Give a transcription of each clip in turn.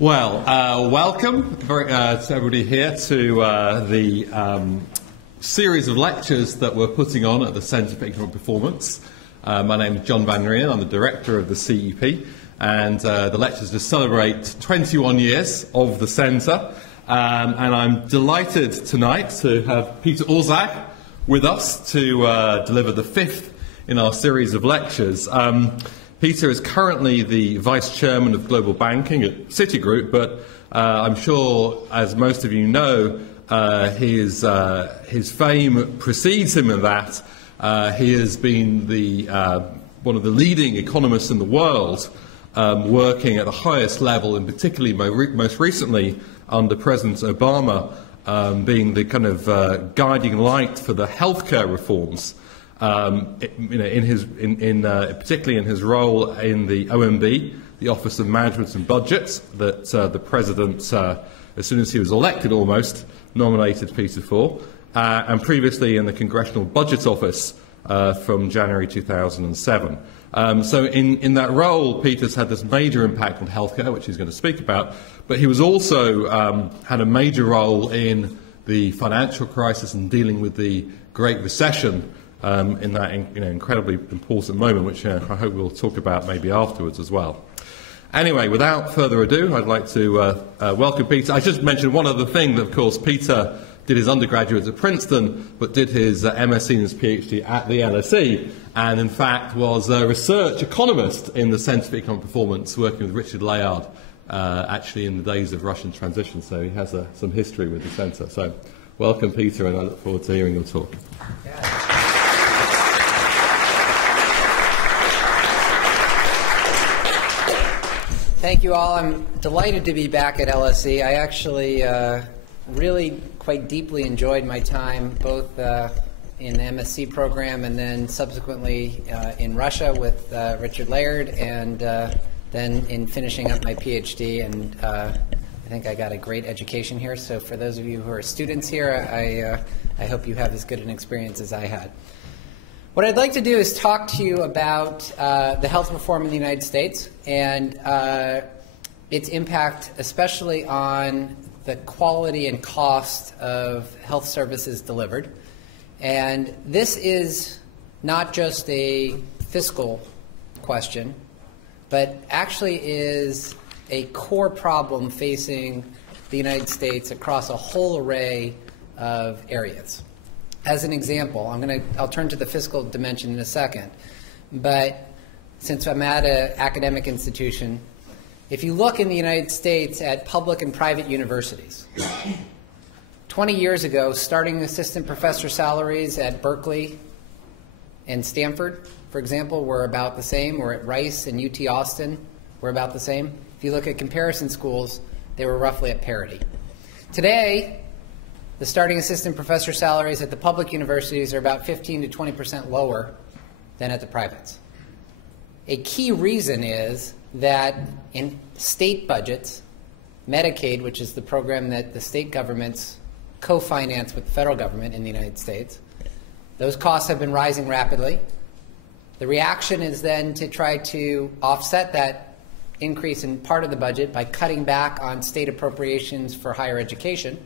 Well, welcome to everybody here to the series of lectures that we're putting on at the Centre for Economic Performance. My name is John Van Rijn, I'm the director of the CEP, and the lectures just celebrate 21 years of the Centre. And I'm delighted tonight to have Peter Orszag with us to deliver the fifth in our series of lectures. Peter is currently the Vice Chairman of Global Banking at CitiGroup, but I'm sure, as most of you know, his fame precedes him in that. He has been one of the leading economists in the world, working at the highest level, and particularly most recently under President Obama, being the kind of guiding light for the healthcare reforms. Particularly in his role in the OMB, the Office of Management and Budget, that the President, as soon as he was elected almost, nominated Peter for, and previously in the Congressional Budget Office from January 2007. So in that role, Peter's had this major impact on healthcare, which he's going to speak about, but he was also had a major role in the financial crisis and dealing with the Great Recession, in that incredibly important moment, which I hope we'll talk about maybe afterwards as well. Anyway, without further ado, I'd like to welcome Peter. I just mentioned one other thing, that of course Peter did his undergraduate at Princeton, but did his MSc and his PhD at the LSE, and in fact was a research economist in the Centre for Economic Performance, working with Richard Layard, actually in the days of Russian transition, so he has some history with the Centre. So welcome, Peter, and I look forward to hearing your talk. Yeah. Thank you all. I'm delighted to be back at LSE. I actually really quite deeply enjoyed my time both in the MSc program and then subsequently in Russia with Richard Layard, and then in finishing up my PhD. And I think I got a great education here. So for those of you who are students here, I hope you have as good an experience as I had. What I'd like to do is talk to you about the health reform in the United States and its impact, especially on the quality and cost of health services delivered. And this is not just a fiscal question, but actually is a core problem facing the United States across a whole array of areas. As an example, I'll turn to the fiscal dimension in a second, but since I'm at an academic institution, if you look in the United States at public and private universities, 20 years ago, starting assistant professor salaries at Berkeley and Stanford, for example, were about the same, or at Rice and UT Austin were about the same. If you look at comparison schools, they were roughly at parity. Today, the starting assistant professor salaries at the public universities are about 15 to 20% lower than at the privates. A key reason is that in state budgets, Medicaid, which is the program that the state governments co-finance with the federal government in the United States, those costs have been rising rapidly. The reaction is then to try to offset that increase in part of the budget by cutting back on state appropriations for higher education.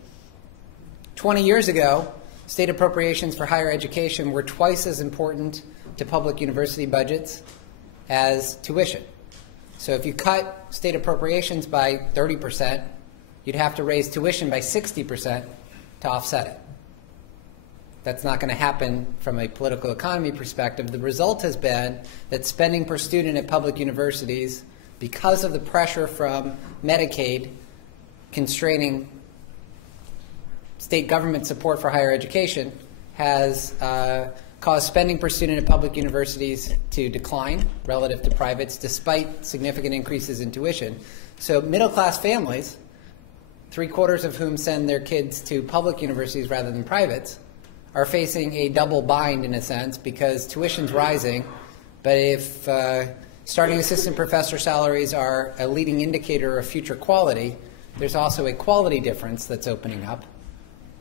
20 years ago, state appropriations for higher education were twice as important to public university budgets as tuition. So if you cut state appropriations by 30%, you'd have to raise tuition by 60% to offset it. That's not going to happen from a political economy perspective. The result has been that spending per student at public universities, because of the pressure from Medicaid constraining state government support for higher education, has caused spending per student at public universities to decline relative to privates, despite significant increases in tuition. So middle-class families, 3/4 of whom send their kids to public universities rather than privates, are facing a double bind in a sense, because tuition's rising, but if starting assistant professor salaries are a leading indicator of future quality, there's also a quality difference that's opening up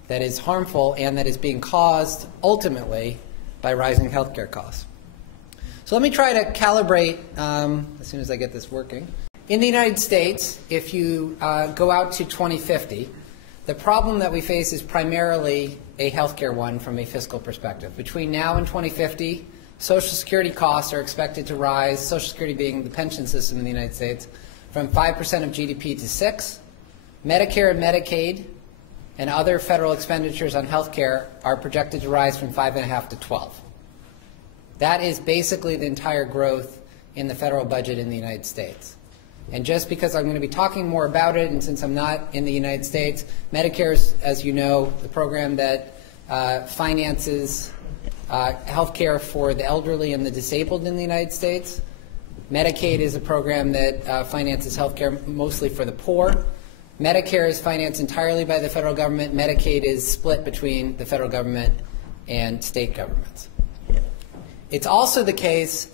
that is harmful and that is being caused ultimately by rising healthcare costs. So let me try to calibrate, as soon as I get this working. In the United States, if you go out to 2050, the problem that we face is primarily a healthcare one from a fiscal perspective. Between now and 2050, Social Security costs are expected to rise, Social Security being the pension system in the United States, from 5% of GDP to 6%. Medicare and Medicaid and other federal expenditures on healthcare are projected to rise from 5.5% to 12%. That is basically the entire growth in the federal budget in the United States. And just because I'm going to be talking more about it, and since I'm not in the United States, Medicare is, as you know, the program that finances health care for the elderly and the disabled in the United States. Medicaid is a program that finances health care mostly for the poor. Medicare is financed entirely by the federal government. Medicaid is split between the federal government and state governments. It's also the case.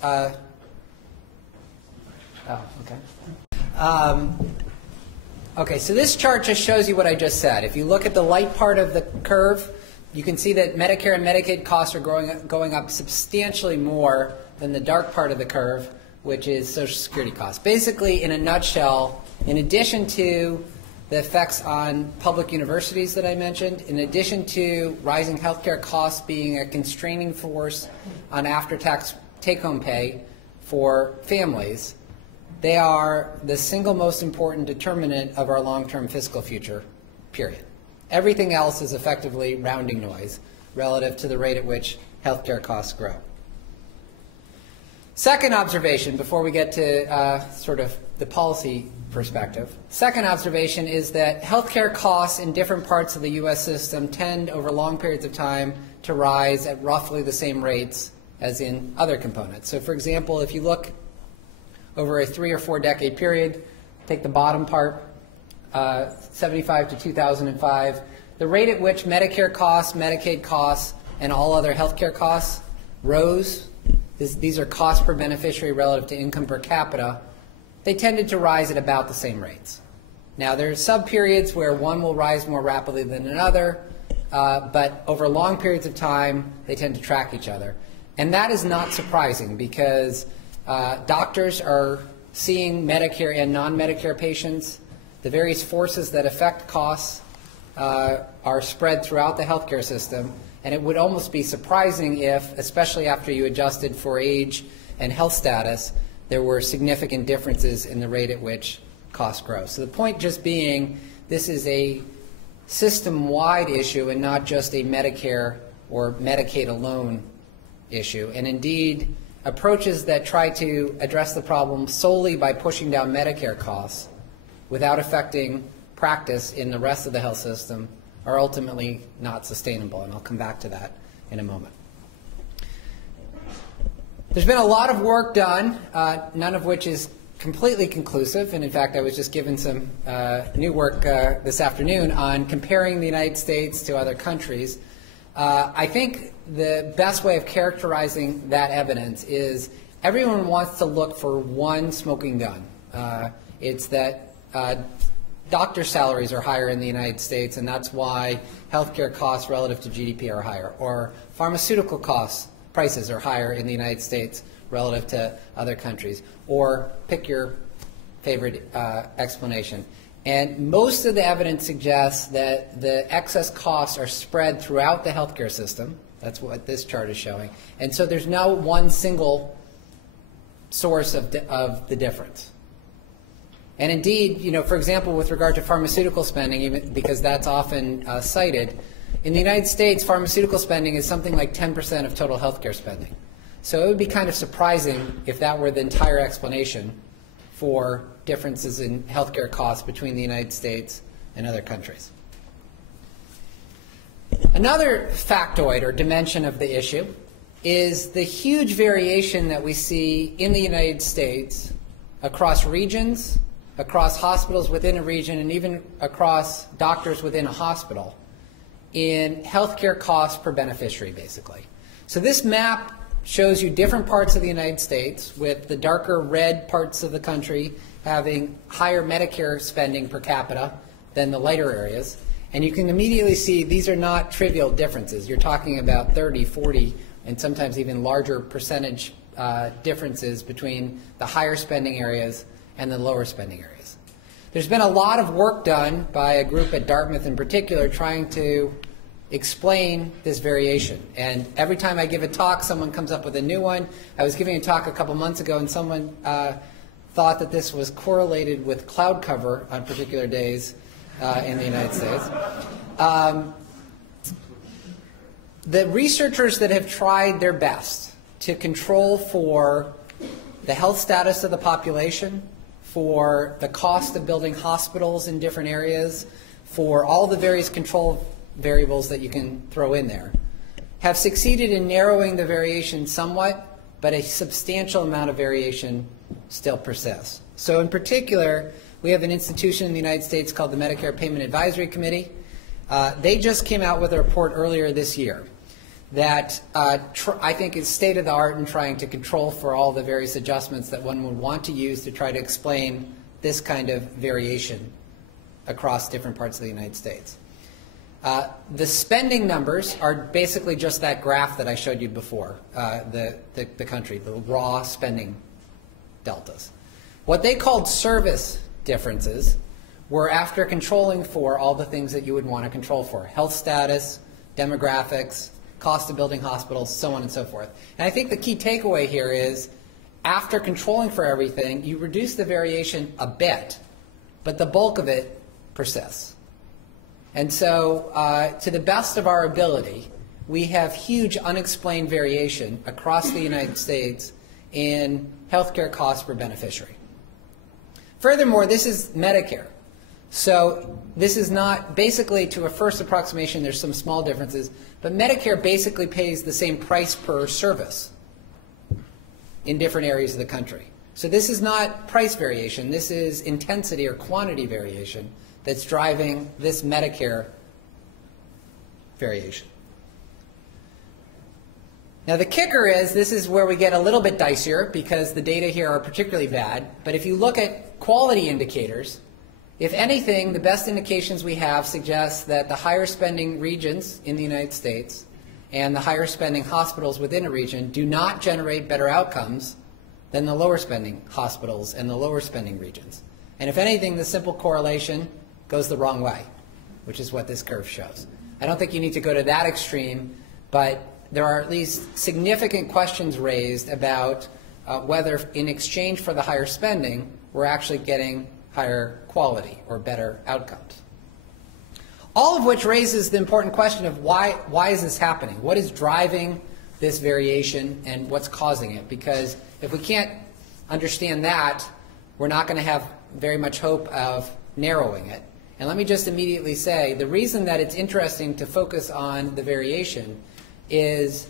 Okay, so this chart just shows you what I just said. If you look at the light part of the curve, you can see that Medicare and Medicaid costs are going up substantially more than the dark part of the curve, which is Social Security costs. Basically, in a nutshell, in addition to the effects on public universities that I mentioned, in addition to rising healthcare costs being a constraining force on after-tax take-home pay for families, they are the single most important determinant of our long-term fiscal future, period. Everything else is effectively rounding noise relative to the rate at which healthcare costs grow. Second observation, before we get to sort of the policy perspective. Second observation is that healthcare costs in different parts of the U.S. system tend over long periods of time to rise at roughly the same rates as in other components. So for example, if you look over a 3 or 4 decade period, take the bottom part, 75 to 2005, the rate at which Medicare costs, Medicaid costs, and all other healthcare costs rose, these are costs per beneficiary relative to income per capita, they tended to rise at about the same rates. Now there are sub-periods where one will rise more rapidly than another, but over long periods of time they tend to track each other. And that is not surprising because doctors are seeing Medicare and non-Medicare patients. The various forces that affect costs are spread throughout the healthcare system, and it would almost be surprising if, especially after you adjusted for age and health status, there were significant differences in the rate at which costs grow. So the point just being, this is a system-wide issue and not just a Medicare or Medicaid alone issue. And indeed, approaches that try to address the problem solely by pushing down Medicare costs without affecting practice in the rest of the health system are ultimately not sustainable, and I'll come back to that in a moment. There's been a lot of work done, none of which is completely conclusive, and in fact I was just given some new work this afternoon on comparing the United States to other countries. I think the best way of characterizing that evidence is everyone wants to look for one smoking gun. It's that doctor salaries are higher in the United States, and that's why healthcare costs relative to GDP are higher, or pharmaceutical prices are higher in the United States relative to other countries, or pick your favorite explanation. And most of the evidence suggests that the excess costs are spread throughout the healthcare system. That's what this chart is showing. And so there's no one single source of the difference. And indeed, you know, for example, with regard to pharmaceutical spending, even because that's often cited, in the United States, pharmaceutical spending is something like 10% of total healthcare spending. So it would be kind of surprising if that were the entire explanation for differences in healthcare costs between the United States and other countries. Another factoid or dimension of the issue is the huge variation that we see in the United States across regions, across hospitals within a region, and even across doctors within a hospital in healthcare costs per beneficiary, basically. So this map shows you different parts of the United States, with the darker red parts of the country having higher Medicare spending per capita than the lighter areas. And you can immediately see these are not trivial differences. You're talking about 30, 40, and sometimes even larger percentage differences between the higher spending areas and the lower spending areas. There's been a lot of work done by a group at Dartmouth in particular trying to explain this variation. And every time I give a talk, someone comes up with a new one. I was giving a talk a couple months ago, and someone thought that this was correlated with cloud cover on particular days in the United States. The researchers that have tried their best to control for the health status of the population, for the cost of building hospitals in different areas, for all the various control variables that you can throw in there, have succeeded in narrowing the variation somewhat, but a substantial amount of variation still persists. So in particular, we have an institution in the United States called the Medicare Payment Advisory Committee. They just came out with a report earlier this year that I think is state of the art in trying to control for all the various adjustments that one would want to use to try to explain this kind of variation across different parts of the United States. The spending numbers are basically just that graph that I showed you before, the country, the raw spending deltas. What they called service differences were after controlling for all the things that you would want to control for: health status, demographics, cost of building hospitals, so on and so forth. And I think the key takeaway here is after controlling for everything, you reduce the variation a bit, but the bulk of it persists. And so, to the best of our ability, we have huge unexplained variation across the United States in healthcare costs per beneficiary. Furthermore, this is Medicare. So this is not, basically to a first approximation, there's some small differences, but Medicare basically pays the same price per service in different areas of the country. So this is not price variation, this is intensity or quantity variation that's driving this Medicare variation. Now the kicker is, this is where we get a little bit dicier because the data here are particularly bad, but if you look at quality indicators, if anything, the best indications we have suggest that the higher spending regions in the United States and the higher spending hospitals within a region do not generate better outcomes than the lower spending hospitals and the lower spending regions. And if anything, the simple correlation goes the wrong way, which is what this curve shows. I don't think you need to go to that extreme, but there are at least significant questions raised about whether in exchange for the higher spending, we're actually getting higher quality or better outcomes. All of which raises the important question of why is this happening? What is driving this variation and what's causing it? Because if we can't understand that, we're not going to have very much hope of narrowing it. And let me just immediately say, the reason that it's interesting to focus on the variation is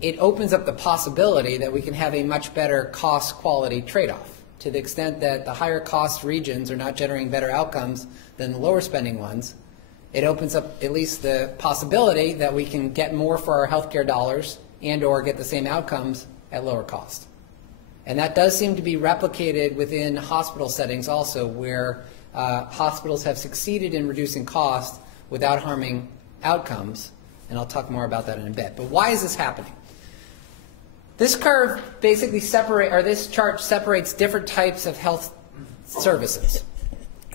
it opens up the possibility that we can have a much better cost-quality trade-off. To the extent that the higher cost regions are not generating better outcomes than the lower spending ones, it opens up at least the possibility that we can get more for our healthcare dollars and or get the same outcomes at lower cost. And that does seem to be replicated within hospital settings also, where hospitals have succeeded in reducing cost without harming outcomes, and I'll talk more about that in a bit. But why is this happening? This curve basically this chart separates different types of health services.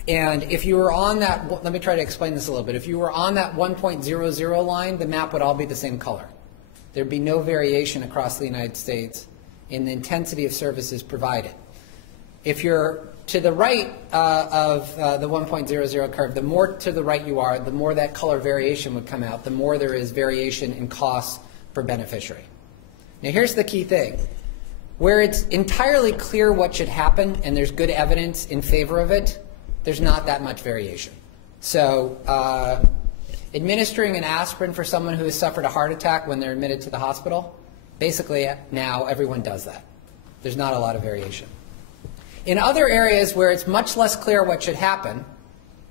And if you were on that, let me try to explain this a little bit. If you were on that 1.00 line, the map would all be the same color. There'd be no variation across the United States in the intensity of services provided. If you're to the right of the 1.00 curve, the more to the right you are, the more that color variation would come out, the more there is variation in costs per beneficiary. Now here's the key thing. Where it's entirely clear what should happen and there's good evidence in favor of it, there's not that much variation. So administering an aspirin for someone who has suffered a heart attack when they're admitted to the hospital, basically now everyone does that. There's not a lot of variation. In other areas where it's much less clear what should happen,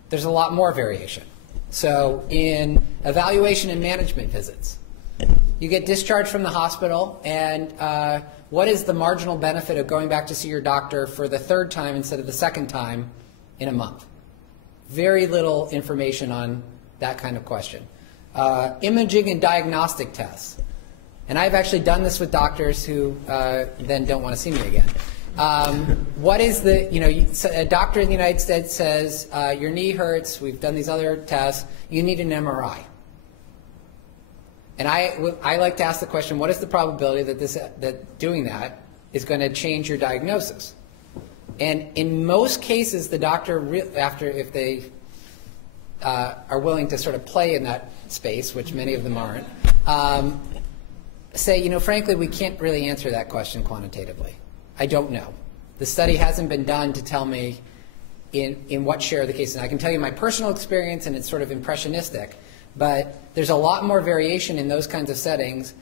there's a lot more variation. So in evaluation and management visits, you get discharged from the hospital, and what is the marginal benefit of going back to see your doctor for the third time instead of the second time in a month? Very little information on that kind of question. Imaging and diagnostic tests. And I've actually done this with doctors who then don't want to see me again. What is the, a doctor in the United States says, your knee hurts, we've done these other tests, you need an MRI. And I like to ask the question, what is the probability that doing that is going to change your diagnosis? And in most cases, the doctor, if they are willing to sort of play in that space, which many of them aren't, say, frankly, we can't really answer that question quantitatively. I don't know. The study hasn't been done to tell me in what share of the cases. And I can tell you my personal experience, and it's sort of impressionistic, but there's a lot more variation in those kinds of settings.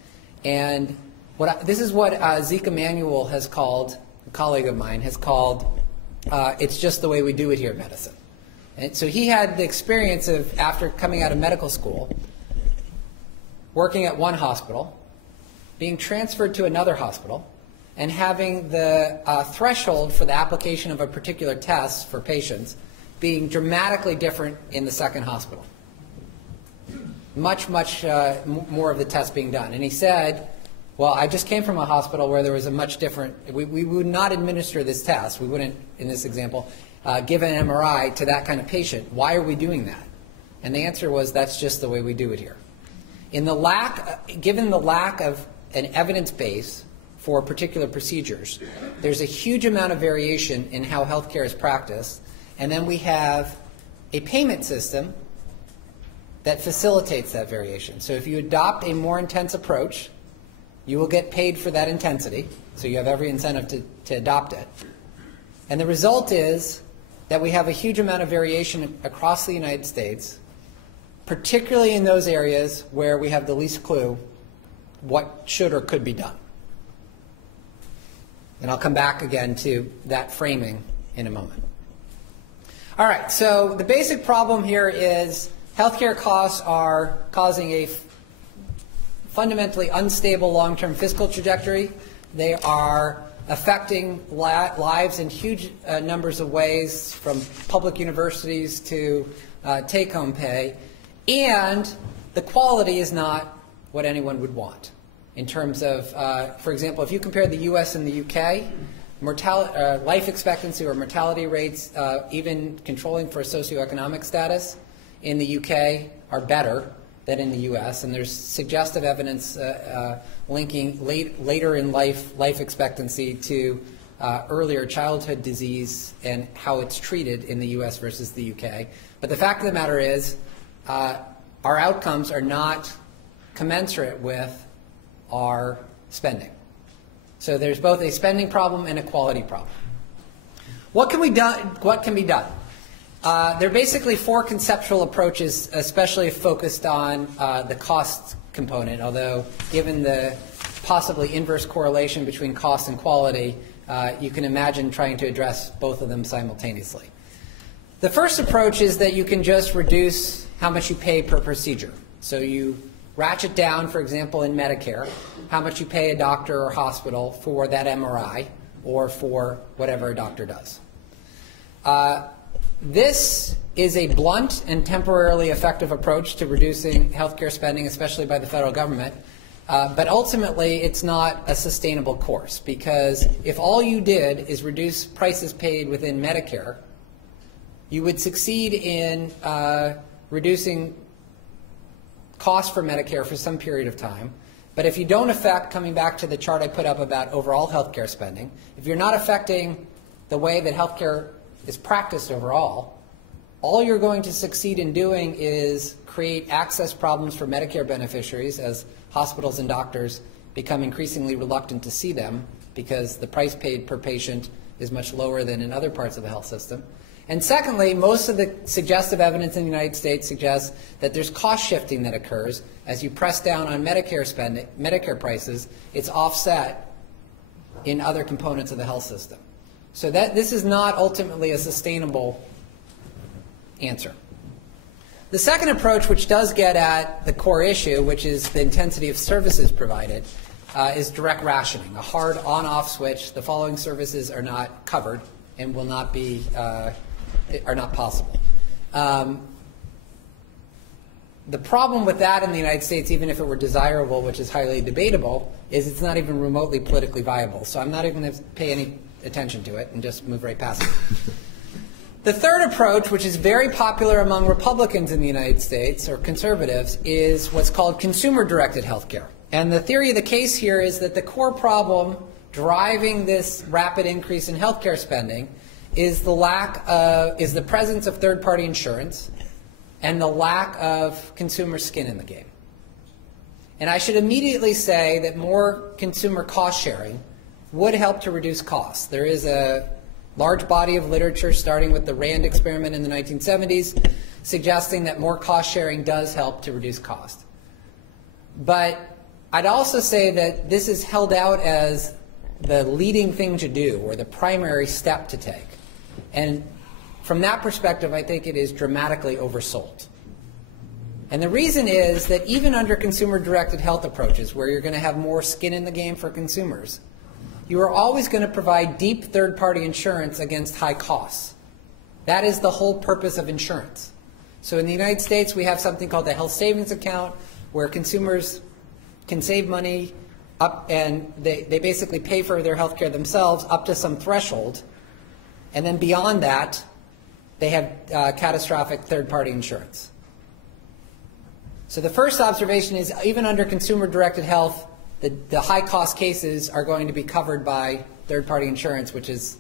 And this is what Zeke Emanuel has called, a colleague of mine, has called, it's just the way we do it here in medicine. And so he had the experience of, after coming out of medical school, working at one hospital, being transferred to another hospital, and having the threshold for the application of a particular test for patients being dramatically different in the second hospital. Much more of the tests being done. And he said, well, I just came from a hospital where there was a much different, we would not administer this test, we wouldn't, in this example, give an MRI to that kind of patient. Why are we doing that? And the answer was, that's just the way we do it here. Given the lack of an evidence base for particular procedures, there's a huge amount of variation in how healthcare is practiced, and then we have a payment system that facilitates that variation. So if you adopt a more intense approach, you will get paid for that intensity, so you have every incentive to adopt it. And the result is that we have a huge amount of variation across the United States, particularly in those areas where we have the least clue what should or could be done. And I'll come back again to that framing in a moment. All right, so the basic problem here is healthcare costs are causing a fundamentally unstable long-term fiscal trajectory. They are affecting lives in huge numbers of ways, from public universities to take-home pay, and the quality is not what anyone would want. In terms of, for example, if you compare the US and the UK, life expectancy or mortality rates, even controlling for socioeconomic status, in the UK are better than in the US, and there's suggestive evidence linking later in life expectancy to earlier childhood disease and how it's treated in the US versus the UK. But the fact of the matter is, our outcomes are not commensurate with our spending. So there's both a spending problem and a quality problem. What can be done? There are basically four conceptual approaches, especially focused on the cost component, although given the possibly inverse correlation between cost and quality, you can imagine trying to address both of them simultaneously. The first approach is that you can just reduce how much you pay per procedure. So you ratchet down, for example, in Medicare, how much you pay a doctor or hospital for that MRI or for whatever a doctor does. This is a blunt and temporarily effective approach to reducing healthcare spending, especially by the federal government. But ultimately, it's not a sustainable course, because if all you did is reduce prices paid within Medicare, you would succeed in reducing costs for Medicare for some period of time. But if you don't affect, coming back to the chart I put up about overall healthcare spending, if you're not affecting the way that healthcare is practiced overall, all you're going to succeed in doing is create access problems for Medicare beneficiaries as hospitals and doctors become increasingly reluctant to see them because the price paid per patient is much lower than in other parts of the health system. And secondly, most of the suggestive evidence in the United States suggests that there's cost shifting that occurs. As you press down on Medicare spending, Medicare prices, it's offset in other components of the health system. So this is not ultimately a sustainable answer. The second approach, which does get at the core issue, which is the intensity of services provided, is direct rationing, a hard on-off switch. The following services are not covered and will not be, are not possible. The problem with that in the United States, even if it were desirable, which is highly debatable, is it's not even remotely politically viable. So I'm not even going to pay any attention to it and just move right past it. The third approach, which is very popular among Republicans in the United States, or conservatives, is what's called consumer-directed health care. And the theory of the case here is that the core problem driving this rapid increase in health care spending is the presence of third-party insurance and the lack of consumer skin in the game. And I should immediately say that more consumer cost sharing would help to reduce costs. There is a large body of literature, starting with the RAND experiment in the 1970s, suggesting that more cost sharing does help to reduce cost. But I'd also say that this is held out as the leading thing to do, or the primary step to take. And from that perspective, I think it is dramatically oversold. And the reason is that even under consumer-directed health approaches, where you're going to have more skin in the game for consumers, you are always going to provide deep third-party insurance against high costs. That is the whole purpose of insurance. So in the United States, we have something called the health savings account, where consumers can save money up, and they basically pay for their health care themselves up to some threshold. And then beyond that, they have catastrophic third-party insurance. So the first observation is, even under consumer-directed health, the high-cost cases are going to be covered by third-party insurance, which is,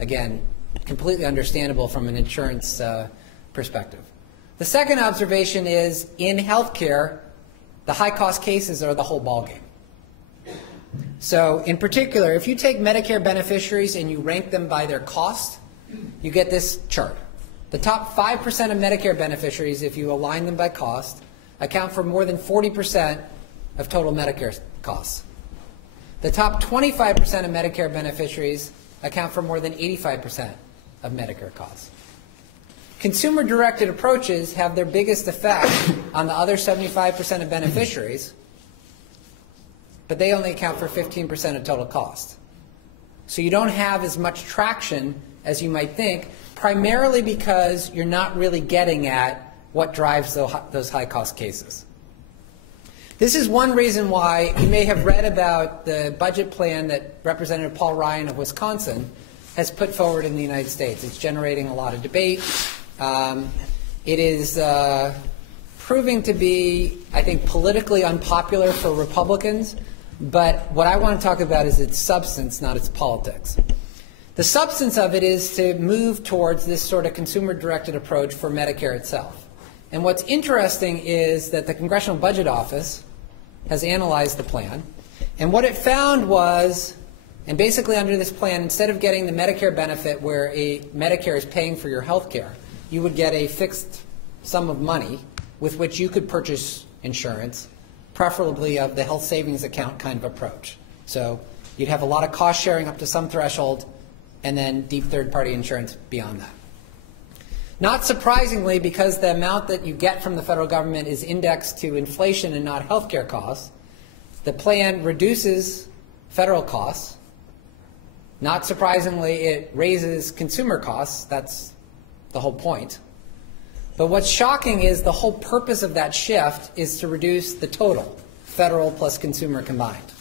again, completely understandable from an insurance perspective. The second observation is, in healthcare, the high-cost cases are the whole ballgame. So in particular, if you take Medicare beneficiaries and you rank them by their cost, you get this chart. The top 5% of Medicare beneficiaries, if you align them by cost, account for more than 40% of total Medicare costs. The top 25% of Medicare beneficiaries account for more than 85% of Medicare costs. Consumer-directed approaches have their biggest effect on the other 75% of beneficiaries, but they only account for 15% of total cost. So you don't have as much traction as you might think, primarily because you're not really getting at what drives those high-cost cases. This is one reason why you may have read about the budget plan that Representative Paul Ryan of Wisconsin has put forward in the United States. It's generating a lot of debate. It is proving to be, I think, politically unpopular for Republicans, but what I want to talk about is its substance, not its politics. The substance of it is to move towards this sort of consumer-directed approach for Medicare itself. And what's interesting is that the Congressional Budget Office has analyzed the plan, and what it found was, and basically under this plan, instead of getting the Medicare benefit where Medicare is paying for your health care, you would get a fixed sum of money with which you could purchase insurance, preferably of the health savings account kind of approach. So you'd have a lot of cost sharing up to some threshold, and then deep third-party insurance beyond that. Not surprisingly, because the amount that you get from the federal government is indexed to inflation and not health care costs, the plan reduces federal costs. Not surprisingly, it raises consumer costs. That's the whole point. But what's shocking is the whole purpose of that shift is to reduce the total, federal plus consumer combined.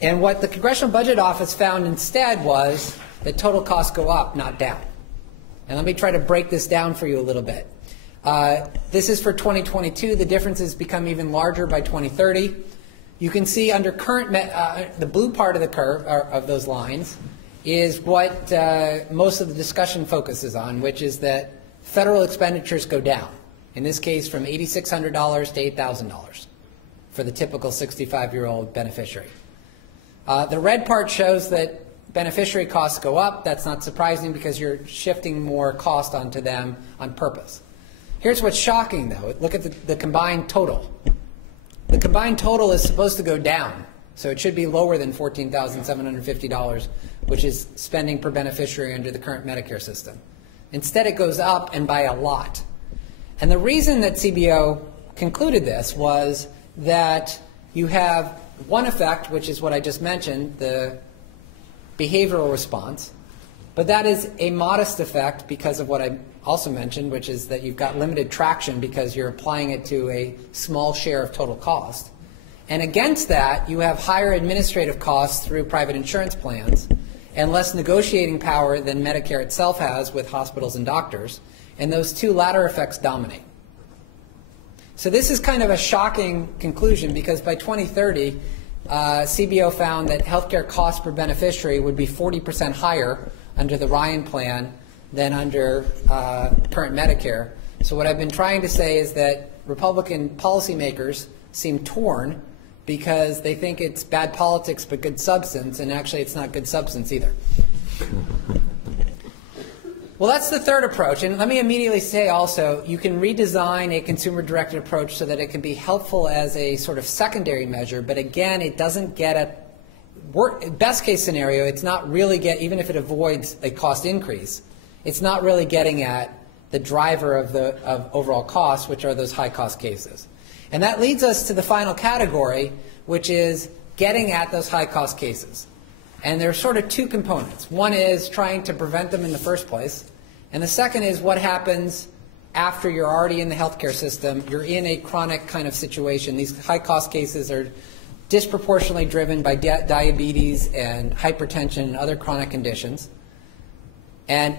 And what the Congressional Budget Office found instead was that total costs go up, not down. And let me try to break this down for you a little bit. This is for 2022. The differences become even larger by 2030. You can see under current, the blue part of the curve, of those lines, is what most of the discussion focuses on, which is that federal expenditures go down. In this case, from $8,600 to $8,000 for the typical 65-year-old beneficiary. The red part shows that beneficiary costs go up. That's not surprising because you're shifting more cost onto them on purpose. Here's what's shocking, though. Look at the combined total. The combined total is supposed to go down, so it should be lower than $14,750, which is spending per beneficiary under the current Medicare system. Instead, it goes up, and by a lot. And the reason that CBO concluded this was that you have one effect, which is what I just mentioned, the behavioral response, but that is a modest effect because of what I also mentioned, which is that you've got limited traction because you're applying it to a small share of total cost. And against that, you have higher administrative costs through private insurance plans, and less negotiating power than Medicare itself has with hospitals and doctors, and those two latter effects dominate. So this is kind of a shocking conclusion, because by 2030, CBO found that healthcare costs per beneficiary would be 40% higher under the Ryan plan than under current Medicare. So what I've been trying to say is that Republican policymakers seem torn because they think it's bad politics but good substance, and actually it's not good substance either. Well, that's the third approach, and let me immediately say also, you can redesign a consumer-directed approach so that it can be helpful as a sort of secondary measure, but again, it doesn't get at, best case scenario, it's not really even if it avoids a cost increase, it's not really getting at the driver of overall costs, which are those high-cost cases. And that leads us to the final category, which is getting at those high-cost cases. And there are sort of two components. One is trying to prevent them in the first place, and the second is what happens after you're already in the healthcare system, you're in a chronic kind of situation. These high-cost cases are disproportionately driven by diabetes and hypertension and other chronic conditions. And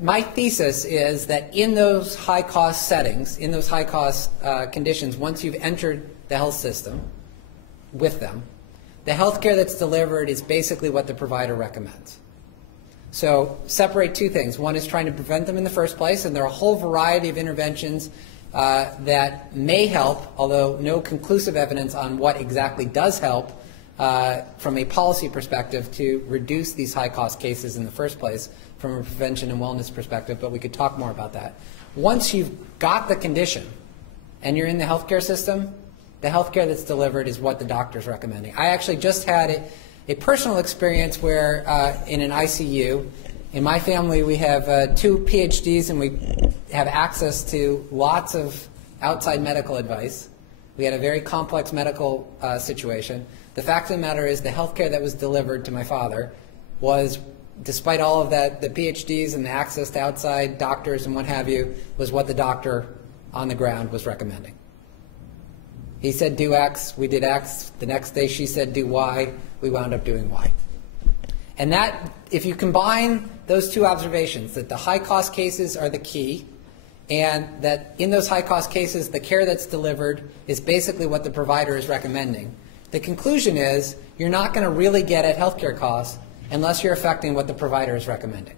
my thesis is that in those high-cost settings, in those high-cost conditions, once you've entered the health system with them, the healthcare that's delivered is basically what the provider recommends. So separate two things. One is trying to prevent them in the first place, and there are a whole variety of interventions that may help, although no conclusive evidence on what exactly does help from a policy perspective to reduce these high-cost cases in the first place from a prevention and wellness perspective, but we could talk more about that. Once you've got the condition and you're in the healthcare system, the healthcare that's delivered is what the doctor's recommending. I actually just had a personal experience where in an ICU, in my family we have 2 PhDs and we have access to lots of outside medical advice. We had a very complex medical situation. The fact of the matter is the healthcare that was delivered to my father was, despite all of that, the PhDs and the access to outside doctors and what have you, was what the doctor on the ground was recommending. He said do X, we did X. The next day she said do Y, we wound up doing Y. And that, if you combine those two observations, that the high-cost cases are the key, and that in those high-cost cases the care that's delivered is basically what the provider is recommending, the conclusion is you're not going to really get at healthcare costs unless you're affecting what the provider is recommending,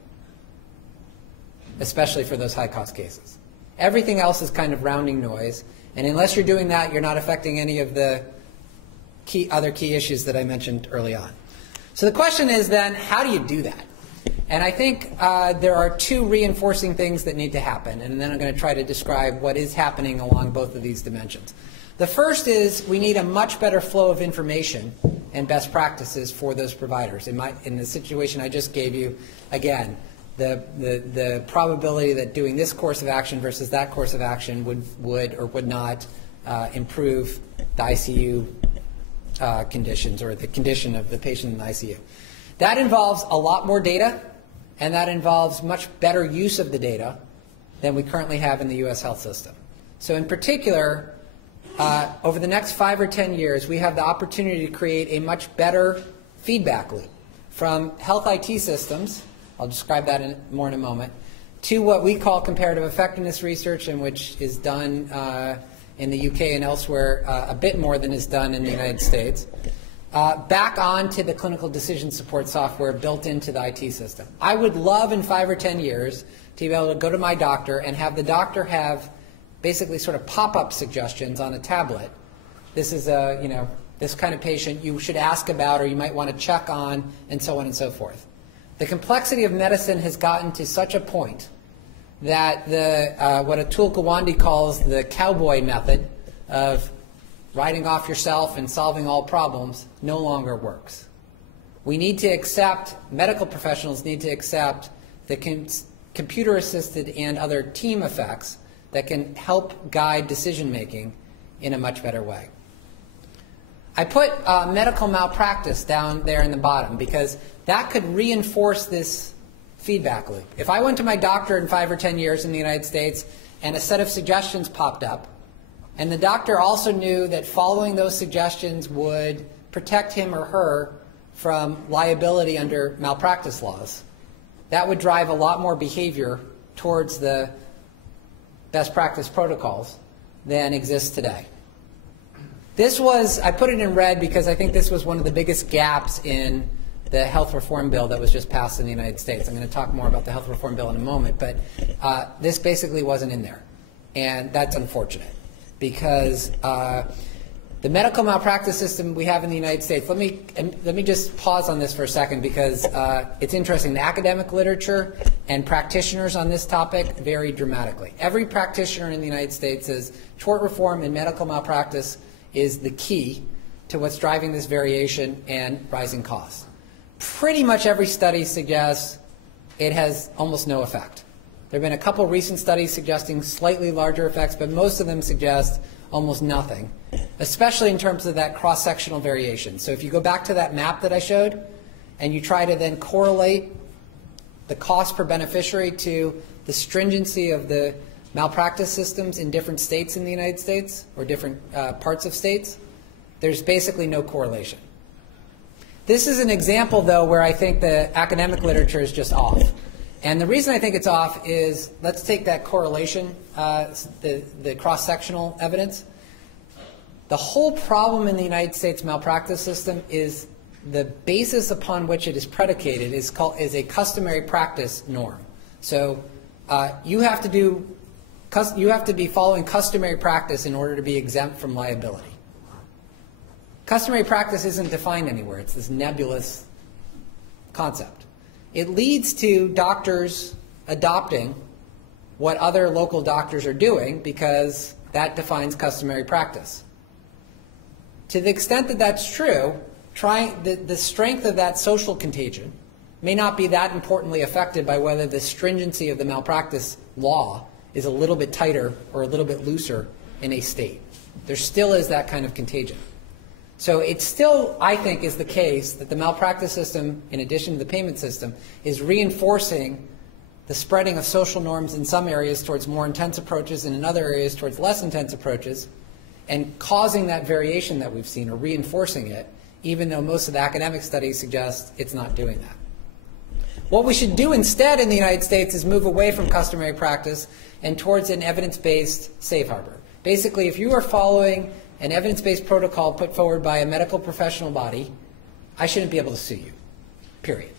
especially for those high-cost cases. Everything else is kind of rounding noise, and unless you're doing that, you're not affecting any of the other key issues that I mentioned early on. So the question is then, how do you do that? And I think there are two reinforcing things that need to happen, and then I'm going to try to describe what is happening along both of these dimensions. The first is we need a much better flow of information and best practices for those providers. In the situation I just gave you, again, the probability that doing this course of action versus that course of action would or would not improve the ICU conditions or the condition of the patient in the ICU. That involves a lot more data, and that involves much better use of the data than we currently have in the U.S. health system. So in particular, over the next 5 or 10 years, we have the opportunity to create a much better feedback loop from health IT systems, I'll describe that more in a moment, to what we call comparative effectiveness research, and which is done in the UK and elsewhere a bit more than is done in the United States, back onto the clinical decision support software built into the IT system. I would love in 5 or 10 years to be able to go to my doctor and have the doctor have basically sort of pop-up suggestions on a tablet. This is a, this kind of patient you should ask about or you might want to check on, and so on and so forth. The complexity of medicine has gotten to such a point that what Atul Gawande calls the cowboy method of riding off yourself and solving all problems no longer works. We need to accept, medical professionals need to accept the computer-assisted and other team effects that can help guide decision-making in a much better way. I put medical malpractice down there in the bottom because that could reinforce this feedback loop. If I went to my doctor in 5 or 10 years in the United States and a set of suggestions popped up, and the doctor also knew that following those suggestions would protect him or her from liability under malpractice laws. That would drive a lot more behavior towards the best practice protocols than exists today. This was, I put it in red because I think this was one of the biggest gaps in the health reform bill that was just passed in the United States. I'm going to talk more about the health reform bill in a moment, but this basically wasn't in there. And that's unfortunate because the medical malpractice system we have in the United States, let me just pause on this for a second because it's interesting. The academic literature and practitioners on this topic vary dramatically. Every practitioner in the United States says tort reform and medical malpractice is the key to what's driving this variation and rising costs. Pretty much every study suggests it has almost no effect. There have been a couple recent studies suggesting slightly larger effects, but most of them suggest almost nothing, especially in terms of that cross-sectional variation. So if you go back to that map that I showed and you try to then correlate the cost per beneficiary to the stringency of the malpractice systems in different states in the United States or different parts of states, there's basically no correlation. This is an example, though, where I think the academic literature is just off. And the reason I think it's off is, let's take that correlation, the cross-sectional evidence. The whole problem in the United States malpractice system is the basis upon which it is predicated is a customary practice norm. So you have to be following customary practice in order to be exempt from liability. Customary practice isn't defined anywhere. It's this nebulous concept. It leads to doctors adopting what other local doctors are doing because that defines customary practice. To the extent that that's true, the strength of that social contagion may not be that importantly affected by whether the stringency of the malpractice law is a little bit tighter or a little bit looser in a state. There still is that kind of contagion. So it still, I think, is the case that the malpractice system, in addition to the payment system, is reinforcing the spreading of social norms in some areas towards more intense approaches and in other areas towards less intense approaches, and causing that variation that we've seen or reinforcing it, even though most of the academic studies suggest it's not doing that. What we should do instead in the United States is move away from customary practice and towards an evidence-based safe harbor. Basically, if you are following an evidence-based protocol put forward by a medical professional body, I shouldn't be able to sue you, period.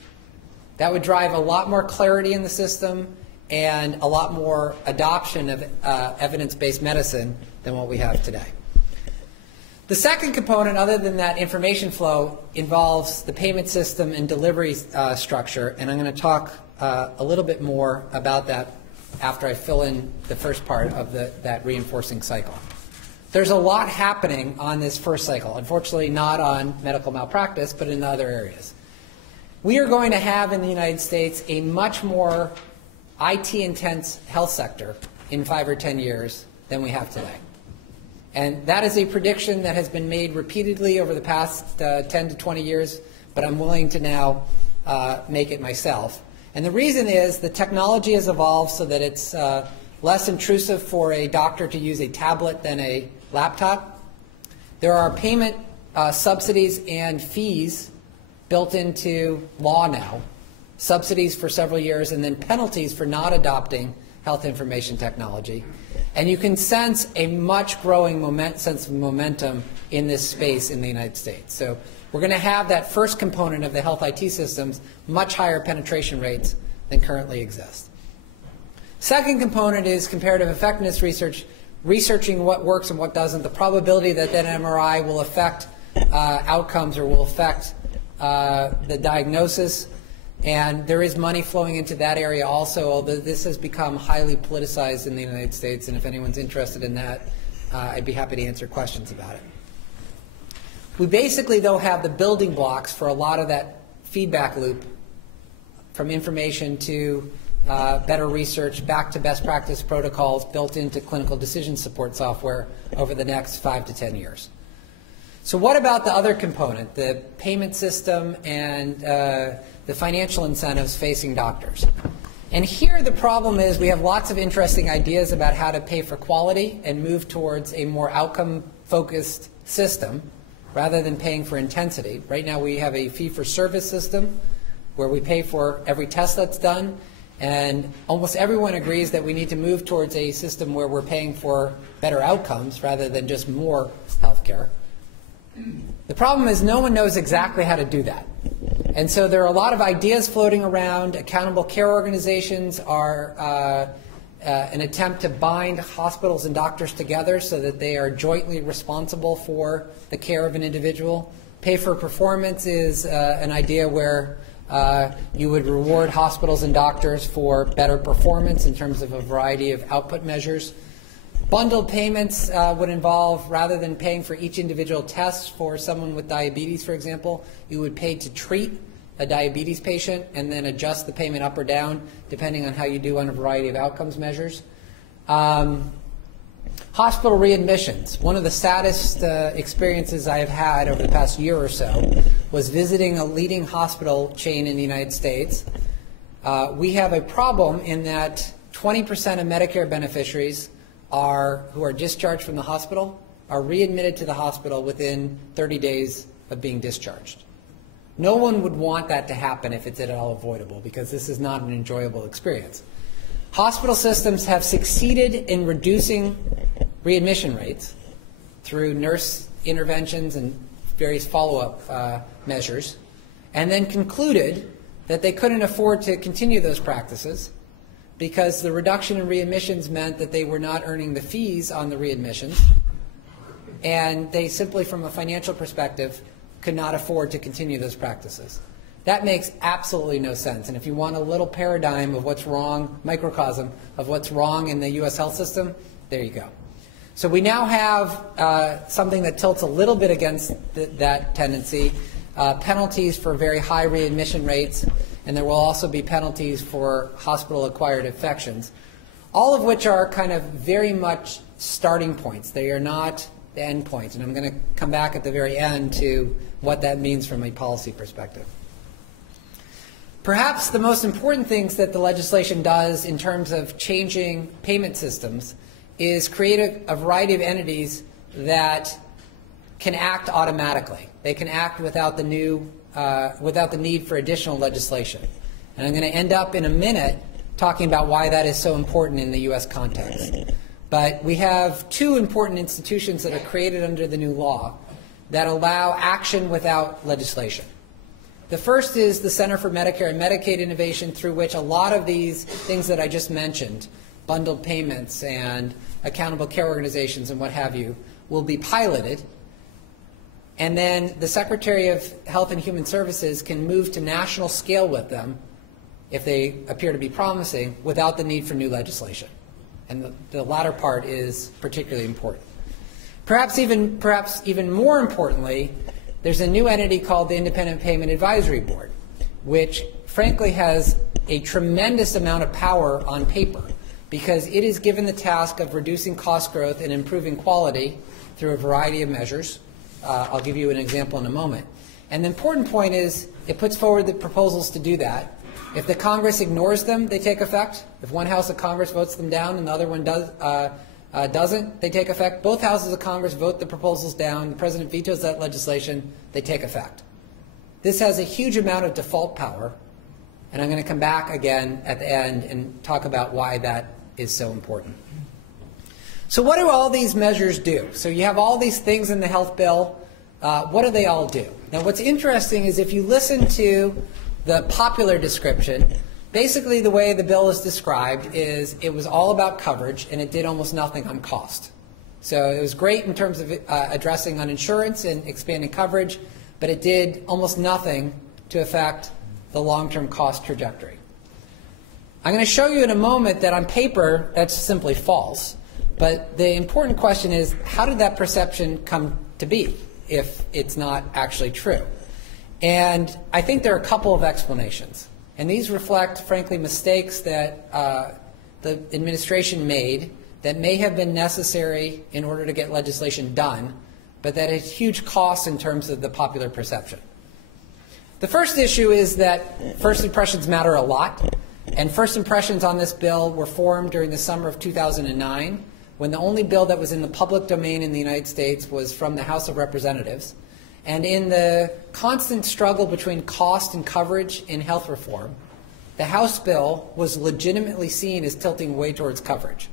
That would drive a lot more clarity in the system and a lot more adoption of evidence-based medicine than what we have today. The second component, other than that information flow, involves the payment system and delivery structure, and I'm going to talk a little bit more about that after I fill in the first part of that reinforcing cycle. There's a lot happening on this first cycle, unfortunately not on medical malpractice, but in other areas. We are going to have in the United States a much more IT-intense health sector in 5 or 10 years than we have today. And that is a prediction that has been made repeatedly over the past 10 to 20 years, but I'm willing to now make it myself. And the reason is the technology has evolved so that it's less intrusive for a doctor to use a tablet than a laptop. There are payment subsidies and fees built into law now, subsidies for several years and then penalties for not adopting health information technology. And you can sense a much growing sense of momentum in this space in the United States. So we're going to have that first component of the health IT systems, much higher penetration rates than currently exist. Second component is comparative effectiveness research, researching what works and what doesn't, the probability that that MRI will affect outcomes or will affect the diagnosis. And there is money flowing into that area also, although this has become highly politicized in the United States, and if anyone's interested in that, I'd be happy to answer questions about it. We basically, though, have the building blocks for a lot of that feedback loop from information to better research back to best practice protocols built into clinical decision support software over the next 5 to 10 years. So what about the other component, the payment system and the financial incentives facing doctors? And here the problem is we have lots of interesting ideas about how to pay for quality and move towards a more outcome-focused system. rather than paying for intensity. Right now we have a fee-for-service system where we pay for every test that's done, and almost everyone agrees that we need to move towards a system where we're paying for better outcomes rather than just more health care. The problem is no one knows exactly how to do that. And so there are a lot of ideas floating around. Accountable care organizations are an attempt to bind hospitals and doctors together so that they are jointly responsible for the care of an individual. Pay for performance is an idea where you would reward hospitals and doctors for better performance in terms of a variety of output measures. Bundled payments would involve, rather than paying for each individual test for someone with diabetes, for example, you would pay to treat a diabetes patient and then adjust the payment up or down depending on how you do on a variety of outcomes measures. Hospital readmissions. One of the saddest experiences I have had over the past year or so was visiting a leading hospital chain in the United States. We have a problem in that 20% of Medicare beneficiaries who are discharged from the hospital are readmitted to the hospital within 30 days of being discharged. No one would want that to happen if it's at all avoidable, because this is not an enjoyable experience. Hospital systems have succeeded in reducing readmission rates through nurse interventions and various follow-up measures, and then concluded that they couldn't afford to continue those practices because the reduction in readmissions meant that they were not earning the fees on the readmissions, and they simply, from a financial perspective, could not afford to continue those practices. That makes absolutely no sense. And if you want a little paradigm of what's wrong, microcosm of what's wrong in the U.S. health system, there you go. So we now have something that tilts a little bit against that tendency, penalties for very high readmission rates, and there will also be penalties for hospital-acquired infections, all of which are kind of very much starting points. They are not the end points, and I'm going to come back at the very end to what that means from a policy perspective. Perhaps the most important things that the legislation does in terms of changing payment systems is create a variety of entities that can act automatically. They can act without the need for additional legislation. And I'm going to end up in a minute talking about why that is so important in the U.S. context. But we have two important institutions that are created under the new law that allow action without legislation. The first is the Center for Medicare and Medicaid Innovation, through which a lot of these things that I just mentioned, bundled payments and accountable care organizations and what have you, will be piloted. And then the Secretary of Health and Human Services can move to national scale with them if they appear to be promising without the need for new legislation. And the latter part is particularly important. Perhaps even more importantly, there's a new entity called the Independent Payment Advisory Board, which frankly has a tremendous amount of power on paper because it is given the task of reducing cost growth and improving quality through a variety of measures. I'll give you an example in a moment. And the important point is it puts forward the proposals to do that. If the Congress ignores them, they take effect. If one House of Congress votes them down and the other one doesn't, they take effect. Both Houses of Congress vote the proposals down. The President vetoes that legislation. They take effect. This has a huge amount of default power, and I'm going to come back again at the end and talk about why that is so important. So what do all these measures do? So you have all these things in the health bill. What do they all do? Now what's interesting is if you listen to the popular description, basically the way the bill is described is it was all about coverage and it did almost nothing on cost. So it was great in terms of addressing uninsurance and expanding coverage, but it did almost nothing to affect the long-term cost trajectory. I'm going to show you in a moment that on paper that's simply false, but the important question is how did that perception come to be if it's not actually true? And I think there are a couple of explanations. And these reflect, frankly, mistakes that the administration made that may have been necessary in order to get legislation done, but that has huge costs in terms of the popular perception. The first issue is that first impressions matter a lot, and first impressions on this bill were formed during the summer of 2009, when the only bill that was in the public domain in the United States was from the House of Representatives. And in the constant struggle between cost and coverage in health reform, the House bill was legitimately seen as tilting way towards coverage.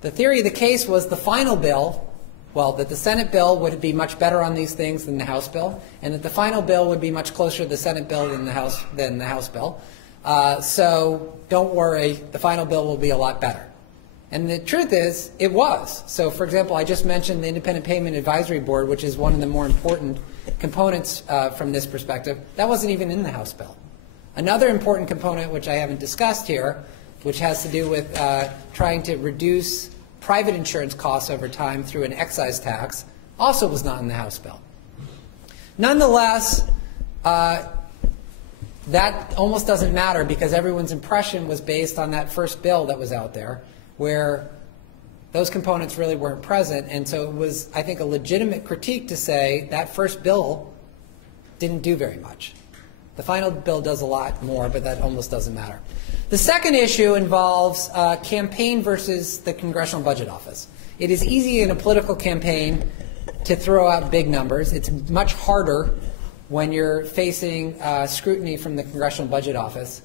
The theory of the case was the final bill, well, that the Senate bill would be much better on these things than the House bill, and that the final bill would be much closer to the Senate bill than the House bill. So don't worry, the final bill will be a lot better. And the truth is, it was. So, for example, I just mentioned the Independent Payment Advisory Board, which is one of the more important components from this perspective. That wasn't even in the House bill. Another important component, which I haven't discussed here, which has to do with trying to reduce private insurance costs over time through an excise tax, also was not in the House bill. Nonetheless, that almost doesn't matter because everyone's impression was based on that first bill that was out there, where those components really weren't present. And so it was, I think, a legitimate critique to say that first bill didn't do very much. The final bill does a lot more, but that almost doesn't matter. The second issue involves campaign versus the Congressional Budget Office. It is easy in a political campaign to throw out big numbers. It's much harder when you're facing scrutiny from the Congressional Budget Office.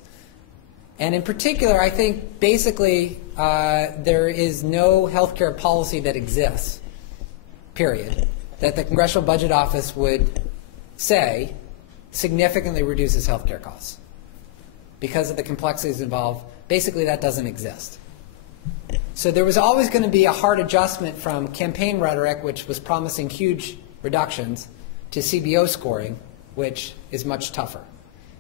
And in particular, I think basically there is no healthcare policy that exists, period, that the Congressional Budget Office would say significantly reduces healthcare costs. Because of the complexities involved, basically that doesn't exist. So there was always going to be a hard adjustment from campaign rhetoric, which was promising huge reductions, to CBO scoring, which is much tougher.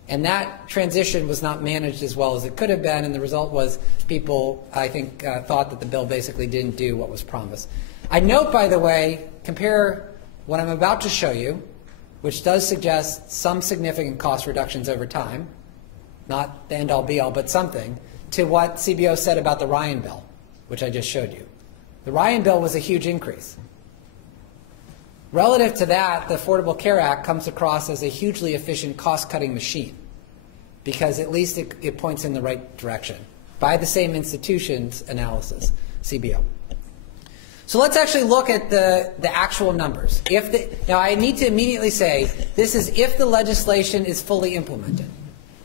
And that transition was not managed as well as it could have been, and the result was people, I think, thought that the bill basically didn't do what was promised. I note, by the way, compare what I'm about to show you, which does suggest some significant cost reductions over time, not the end-all be-all, but something, to what CBO said about the Ryan bill, which I just showed you. The Ryan bill was a huge increase. Relative to that, the Affordable Care Act comes across as a hugely efficient cost-cutting machine because at least it points in the right direction by the same institution's analysis, CBO. So let's actually look at the actual numbers. Now, I need to immediately say this is if the legislation is fully implemented.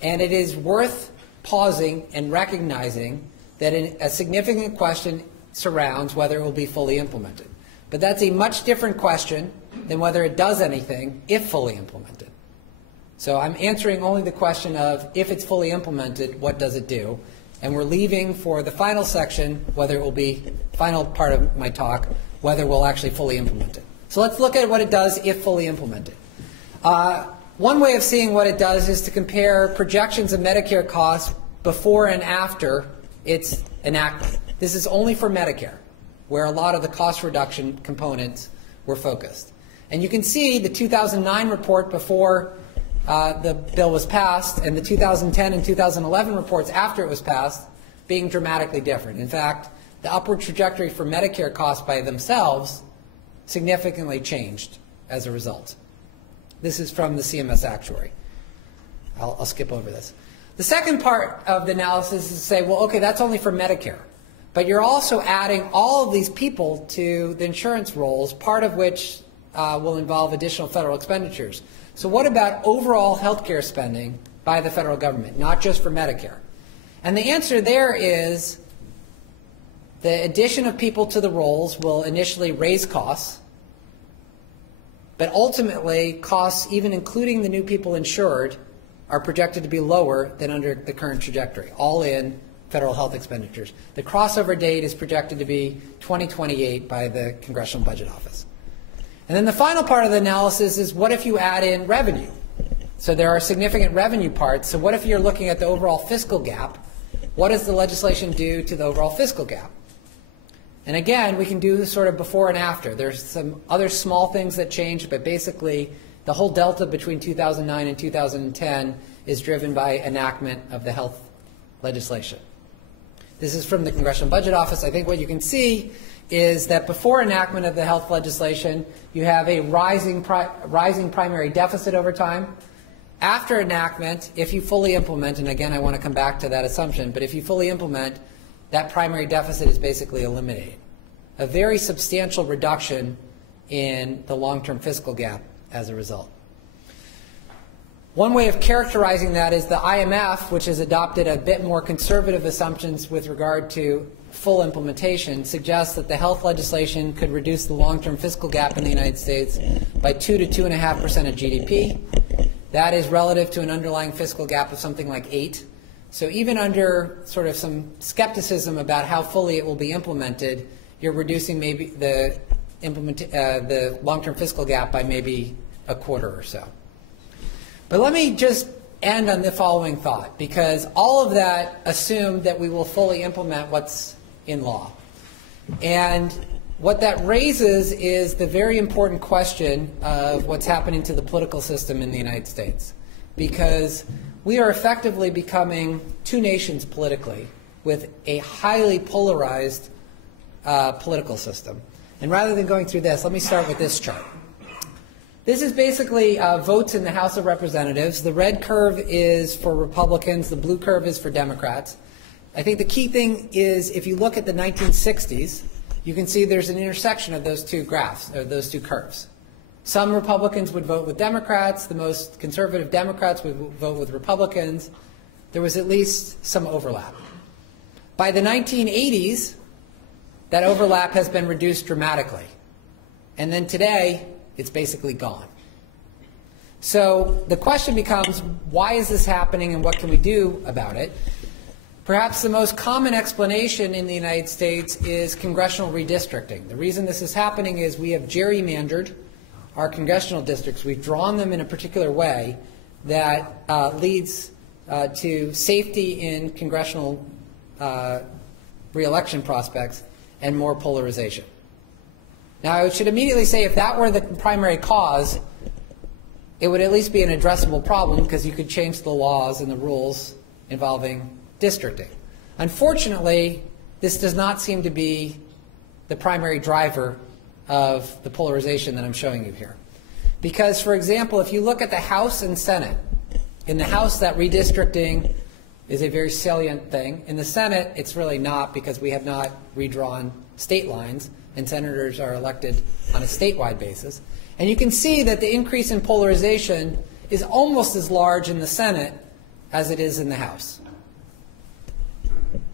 And it is worth pausing and recognizing that a significant question surrounds whether it will be fully implemented. But that's a much different question than whether it does anything if fully implemented. So I'm answering only the question of if it's fully implemented, what does it do? And we're leaving for the final section, whether it will be, final part of my talk, whether we'll actually fully implement it. So let's look at what it does if fully implemented. One way of seeing what it does is to compare projections of Medicare costs before and after its enactment. This is only for Medicare, where a lot of the cost reduction components were focused. And you can see the 2009 report before the bill was passed and the 2010 and 2011 reports after it was passed being dramatically different. In fact, the upward trajectory for Medicare costs by themselves significantly changed as a result. This is from the CMS actuary. I'll skip over this. The second part of the analysis is to say, well, okay, that's only for Medicare. But you're also adding all of these people to the insurance rolls, part of which will involve additional federal expenditures. So what about overall health care spending by the federal government, not just for Medicare? And the answer there is the addition of people to the rolls will initially raise costs, but ultimately costs, even including the new people insured, are projected to be lower than under the current trajectory, all in federal health expenditures. The crossover date is projected to be 2028 by the Congressional Budget Office. And then the final part of the analysis is what if you add in revenue? So there are significant revenue parts. So what if you're looking at the overall fiscal gap? What does the legislation do to the overall fiscal gap? And again, we can do sort of before and after. There's some other small things that change, but basically the whole delta between 2009 and 2010 is driven by enactment of the health legislation. This is from the Congressional Budget Office. I think what you can see is that before enactment of the health legislation, you have a rising primary deficit over time. After enactment, if you fully implement, and again I want to come back to that assumption, but if you fully implement, that primary deficit is basically eliminated. A very substantial reduction in the long-term fiscal gap as a result. One way of characterizing that is the IMF, which has adopted a bit more conservative assumptions with regard to full implementation, suggests that the health legislation could reduce the long-term fiscal gap in the United States by 2 to 2.5% of GDP. That is relative to an underlying fiscal gap of something like 8. So even under sort of some skepticism about how fully it will be implemented, you're reducing maybe the long-term fiscal gap by maybe a quarter or so. But let me just end on the following thought, because all of that assumed that we will fully implement what's in law. And what that raises is the very important question of what's happening to the political system in the United States. Because we are effectively becoming two nations politically with a highly polarized political system. And rather than going through this, let me start with this chart. This is basically votes in the House of Representatives. The red curve is for Republicans. The blue curve is for Democrats. I think the key thing is if you look at the 1960s, you can see there's an intersection of those two graphs, or those two curves. Some Republicans would vote with Democrats. The most conservative Democrats would vote with Republicans. There was at least some overlap. By the 1980s, that overlap has been reduced dramatically. And then today, it's basically gone. So the question becomes, why is this happening and what can we do about it? Perhaps the most common explanation in the United States is congressional redistricting. The reason this is happening is we have gerrymandered our congressional districts. We've drawn them in a particular way that leads to safety in congressional re-election prospects and more polarization. Now, I should immediately say if that were the primary cause, it would at least be an addressable problem because you could change the laws and the rules involving districting. Unfortunately, this does not seem to be the primary driver of the polarization that I'm showing you here. Because, for example, if you look at the House and Senate, in the House that redistricting is a very salient thing. In the Senate, it's really not because we have not redrawn state lines and senators are elected on a statewide basis. And you can see that the increase in polarization is almost as large in the Senate as it is in the House.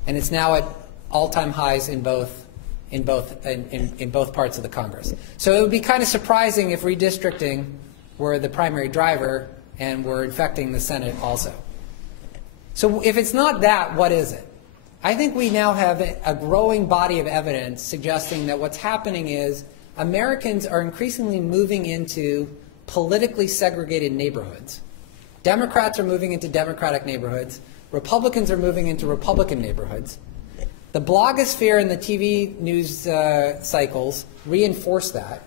And it's now at all-time highs in both parts of the Congress. So it would be kind of surprising if redistricting were the primary driver and were infecting the Senate also. So if it's not that, what is it? I think we now have a growing body of evidence suggesting that what's happening is Americans are increasingly moving into politically segregated neighborhoods. Democrats are moving into Democratic neighborhoods. Republicans are moving into Republican neighborhoods. The blogosphere and the TV news cycles reinforce that.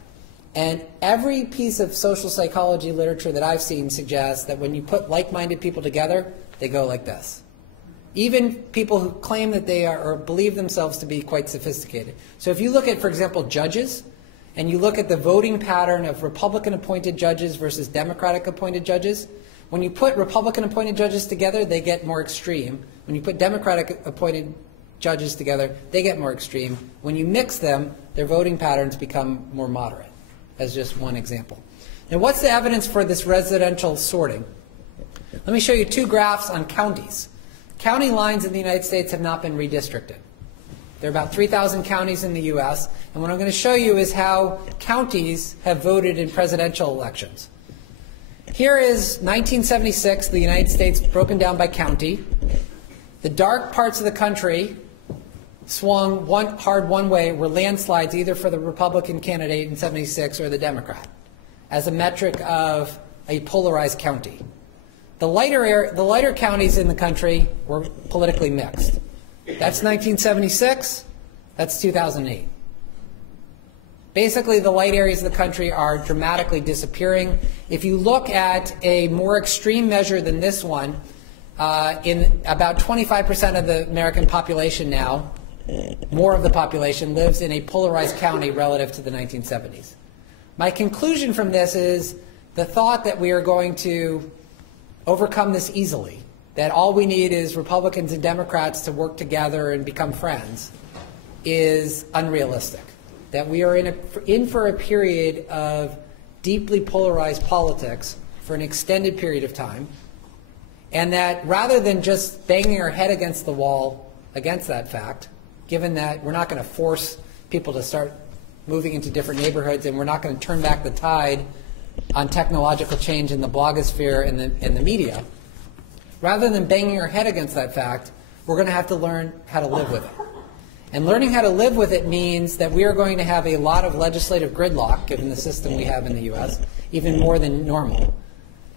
And every piece of social psychology literature that I've seen suggests that when you put like-minded people together, they go like this. Even people who claim that they are or believe themselves to be quite sophisticated. So if you look at, for example, judges, and you look at the voting pattern of Republican-appointed judges versus Democratic-appointed judges, when you put Republican-appointed judges together, they get more extreme. When you put Democratic-appointed judges together, they get more extreme. When you mix them, their voting patterns become more moderate, as just one example. Now, what's the evidence for this residential sorting? Let me show you two graphs on counties. County lines in the United States have not been redistricted. There are about 3,000 counties in the U.S., and what I'm going to show you is how counties have voted in presidential elections. Here is 1976, the United States broken down by county. The dark parts of the country swung hard one way, were landslides either for the Republican candidate in 76 or the Democrat, as a metric of a polarized county. The lighter counties in the country were politically mixed. That's 1976. That's 2008. Basically, the light areas of the country are dramatically disappearing. If you look at a more extreme measure than this one, in about 25% of the American population now, more of the population lives in a polarized county relative to the 1970s. My conclusion from this is the thought that we are going to overcome this easily, that all we need is Republicans and Democrats to work together and become friends, is unrealistic. that we are in for a period of deeply polarized politics for an extended period of time, and that rather than just banging our head against the wall against that fact, given that we're not going to force people to start moving into different neighborhoods and we're not going to turn back the tide on technological change in the blogosphere and the media, rather than banging our head against that fact, we're going to have to learn how to live with it. And learning how to live with it means that we are going to have a lot of legislative gridlock, given the system we have in the U.S., even more than normal.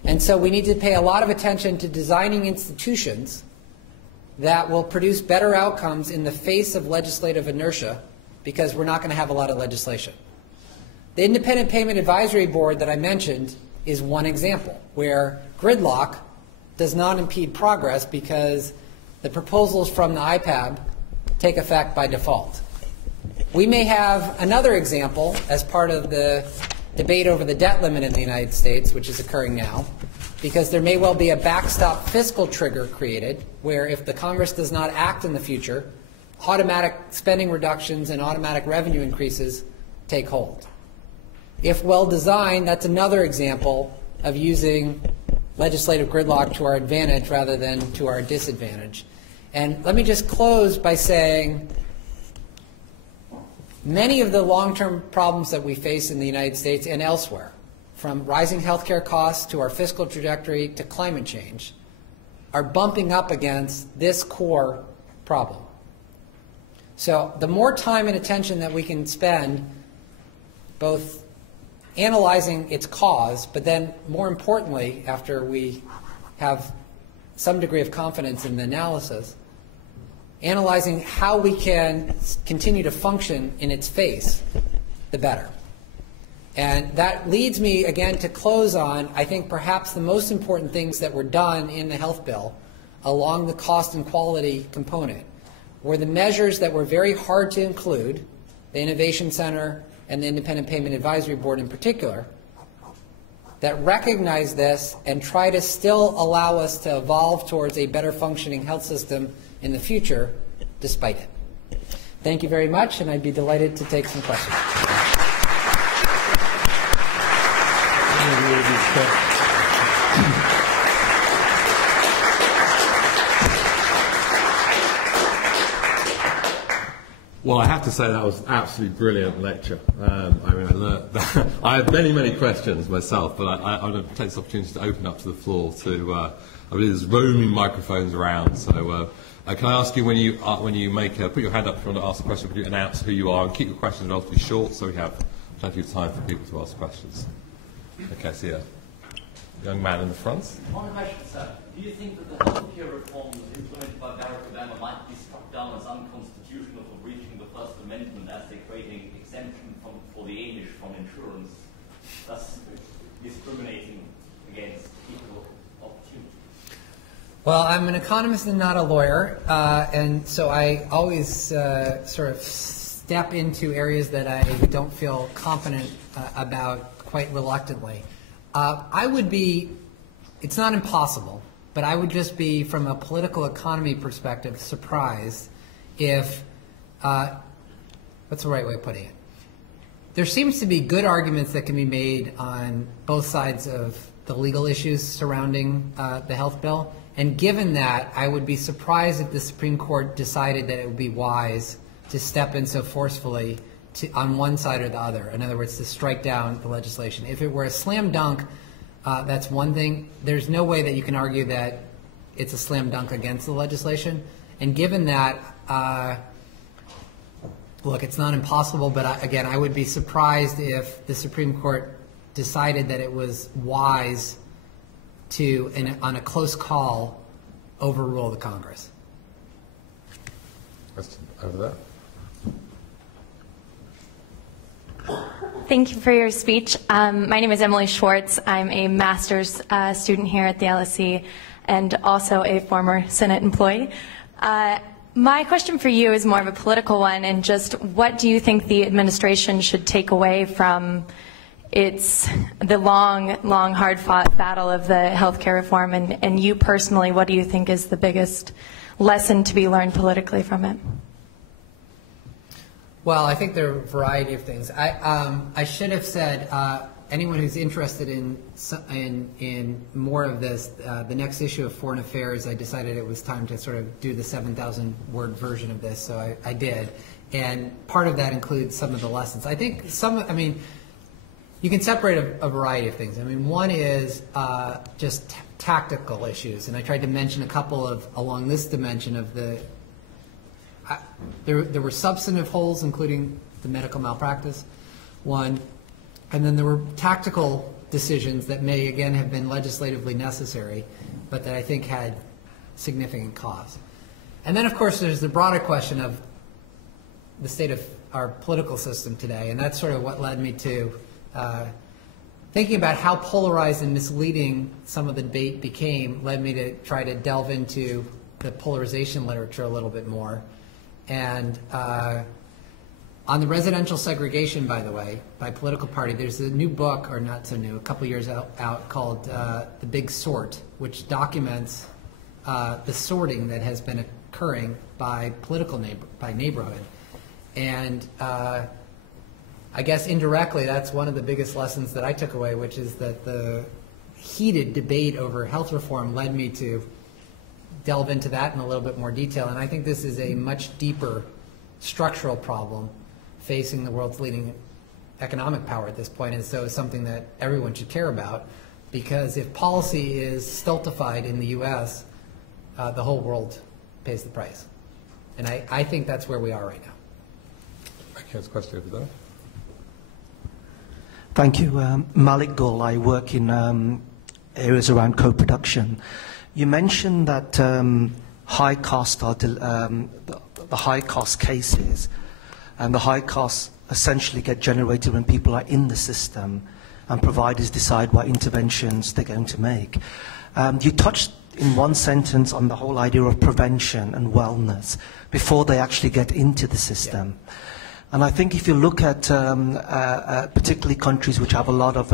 And so we need to pay a lot of attention to designing institutions that will produce better outcomes in the face of legislative inertia, because we're not going to have a lot of legislation. The Independent Payment Advisory Board that I mentioned is one example where gridlock does not impede progress because the proposals from the IPAB take effect by default. We may have another example as part of the debate over the debt limit in the United States, which is occurring now, because there may well be a backstop fiscal trigger created where if the Congress does not act in the future, automatic spending reductions and automatic revenue increases take hold. If well designed, that's another example of using legislative gridlock to our advantage rather than to our disadvantage. And let me just close by saying many of the long-term problems that we face in the United States and elsewhere, from rising healthcare costs to our fiscal trajectory to climate change, are bumping up against this core problem. So the more time and attention that we can spend both analyzing its cause, but then more importantly, after we have some degree of confidence in the analysis, analyzing how we can continue to function in its face, the better. And that leads me again to close on, I think, perhaps the most important things that were done in the health bill along the cost and quality component were the measures that were very hard to include, the Innovation Center and the Independent Payment Advisory Board in particular, that recognize this and try to still allow us to evolve towards a better functioning health system in the future, despite it. Thank you very much, and I'd be delighted to take some questions. Well, I have to say that was an absolutely brilliant lecture. I mean, I learned that. I had many, many questions myself, but I want to take this opportunity to open up to the floor to, I believe there's roaming microphones around, so can I ask you when you make, put your hand up if you want to ask a question, could you announce who you are and keep your questions relatively short so we have plenty of time for people to ask questions. Okay, so yeah, young man in the front. One question, sir. Do you think that the healthcare reforms implemented by Barack Obama might be struck down as unconstitutional for breaching the First Amendment as they're creating exemption for the Amish from insurance, thus discriminating against equal opportunity? Well, I'm an economist and not a lawyer, and so I always sort of step into areas that I don't feel confident about quite reluctantly. I would be, it's not impossible, but I would just be, from a political economy perspective, surprised if, what's the right way of putting it? There seems to be good arguments that can be made on both sides of the legal issues surrounding the health bill. And given that, I would be surprised if the Supreme Court decided that it would be wise to step in so forcefully on one side or the other. In other words, to strike down the legislation. If it were a slam dunk, that's one thing. There's no way that you can argue that it's a slam dunk against the legislation. And given that, look, it's not impossible, but again, I would be surprised if the Supreme Court decided that it was wise to, on a close call, overrule the Congress. Question over there. Thank you for your speech. My name is Emily Schwartz. I'm a master's student here at the LSE and also a former Senate employee. My question for you is more of a political one, and just what do you think the administration should take away from the long, hard-fought battle of the healthcare reform, and you personally, what do you think is the biggest lesson to be learned politically from it? Well, I think there are a variety of things. I should have said anyone who's interested in more of this, the next issue of Foreign Affairs, I decided it was time to sort of do the 7,000 word version of this, so I did. And part of that includes some of the lessons. I think you can separate a variety of things. I mean, one is just tactical issues, and I tried to mention a couple of along this dimension of the. There were substantive holes, including the medical malpractice one, and then there were tactical decisions that may again have been legislatively necessary, but that I think had significant cost. And then, of course, there's the broader question of the state of our political system today, and that's sort of what led me to thinking about how polarized and misleading some of the debate became, led me to try to delve into the polarization literature a little bit more. And on the residential segregation, by the way, by political party, there's a new book, or not so new, a couple years out called The Big Sort, which documents the sorting that has been occurring by by neighborhood. And I guess indirectly, that's one of the biggest lessons that I took away, which is that the heated debate over health reform led me to delve into that in a little bit more detail. And I think this is a much deeper structural problem facing the world's leading economic power at this point, and so it's something that everyone should care about, because if policy is stultified in the U.S., the whole world pays the price. And I think that's where we are right now. Okay, there's a question over there. Thank you. Malik Gul. I work in areas around co-production. You mentioned that high cost are the high cost cases, and the high costs essentially get generated when people are in the system and providers decide what interventions they're going to make. You touched in one sentence on the whole idea of prevention and wellness before they actually get into the system. Yeah. And I think if you look at particularly countries which have a lot of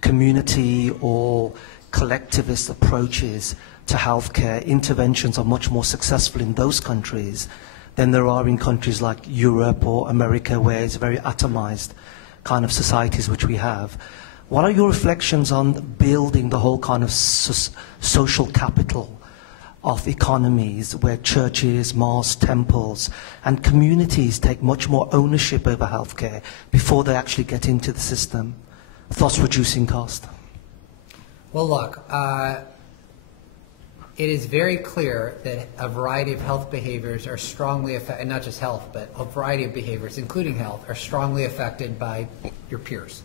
community or collectivist approaches to healthcare, interventions are much more successful in those countries than there are in countries like Europe or America, where it's very atomized kind of societies which we have. What are your reflections on building the whole kind of social capital of economies where churches, mosques, temples, and communities take much more ownership over healthcare before they actually get into the system, thus reducing cost? Well, look, it is very clear that a variety of health behaviors are strongly affected, and not just health, but a variety of behaviors, including health, are strongly affected by your peers,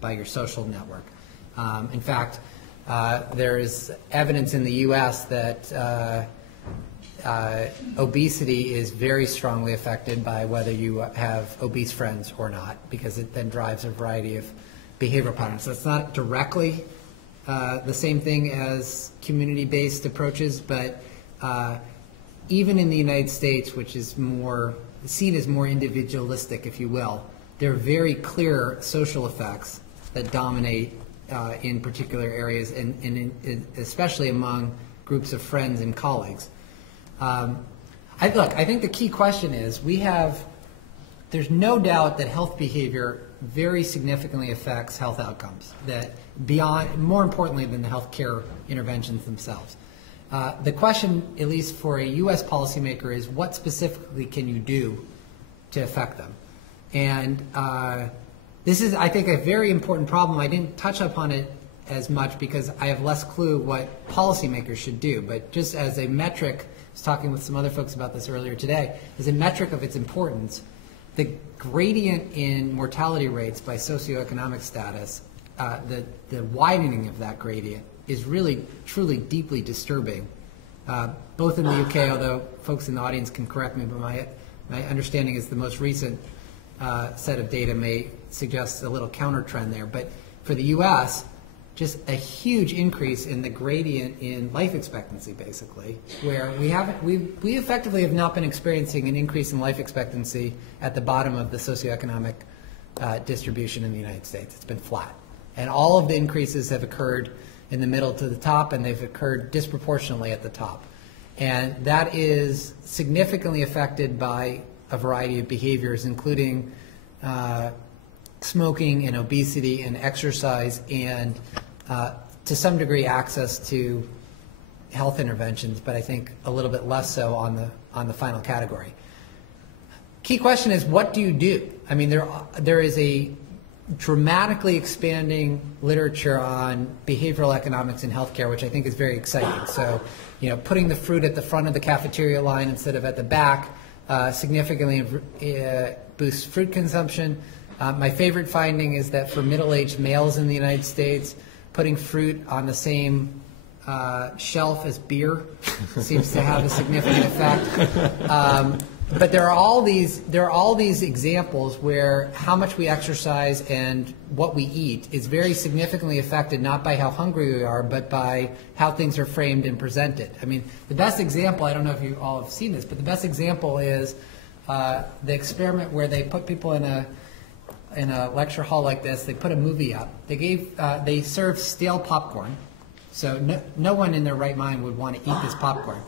by your social network. In fact, there is evidence in the U.S. that obesity is very strongly affected by whether you have obese friends or not, because it then drives a variety of behavioral patterns. So it's not directly the same thing as community-based approaches, but even in the United States, which is more seen as more individualistic, if you will, there are very clear social effects that dominate in particular areas, and especially among groups of friends and colleagues. I think the key question is there's no doubt that health behavior very significantly affects health outcomes, that more importantly than the health care interventions themselves. The question, at least for a U.S. policymaker, is what specifically can you do to affect them? And this is, I think, a very important problem. I didn't touch upon it as much because I have less clue what policymakers should do, but just as a metric, I was talking with some other folks about this earlier today, as a metric of its importance, the gradient in mortality rates by socioeconomic status, the widening of that gradient is really, truly, deeply disturbing, both in the UK, although folks in the audience can correct me, but my understanding is the most recent set of data may suggest a little counter trend there. But for the US, just a huge increase in the gradient in life expectancy, basically, where we effectively have not been experiencing an increase in life expectancy at the bottom of the socioeconomic distribution in the United States. It's been flat. And all of the increases have occurred in the middle to the top, and they've occurred disproportionately at the top. And that is significantly affected by a variety of behaviors, including smoking and obesity and exercise and to some degree access to health interventions, but I think a little bit less so on the final category. Key question is, what do you do? I mean, there is a dramatically expanding literature on behavioral economics in healthcare, which I think is very exciting. So, you know, putting the fruit at the front of the cafeteria line instead of at the back significantly boosts fruit consumption. My favorite finding is that for middle-aged males in the United States, putting fruit on the same shelf as beer seems to have a significant effect. But there are all these examples where how much we exercise and what we eat is very significantly affected not by how hungry we are, but by how things are framed and presented. I mean, the best example, I don't know if you all have seen this, but the best example is the experiment where they put people in a lecture hall like this. They put a movie up. They served stale popcorn, so no one in their right mind would want to eat this popcorn.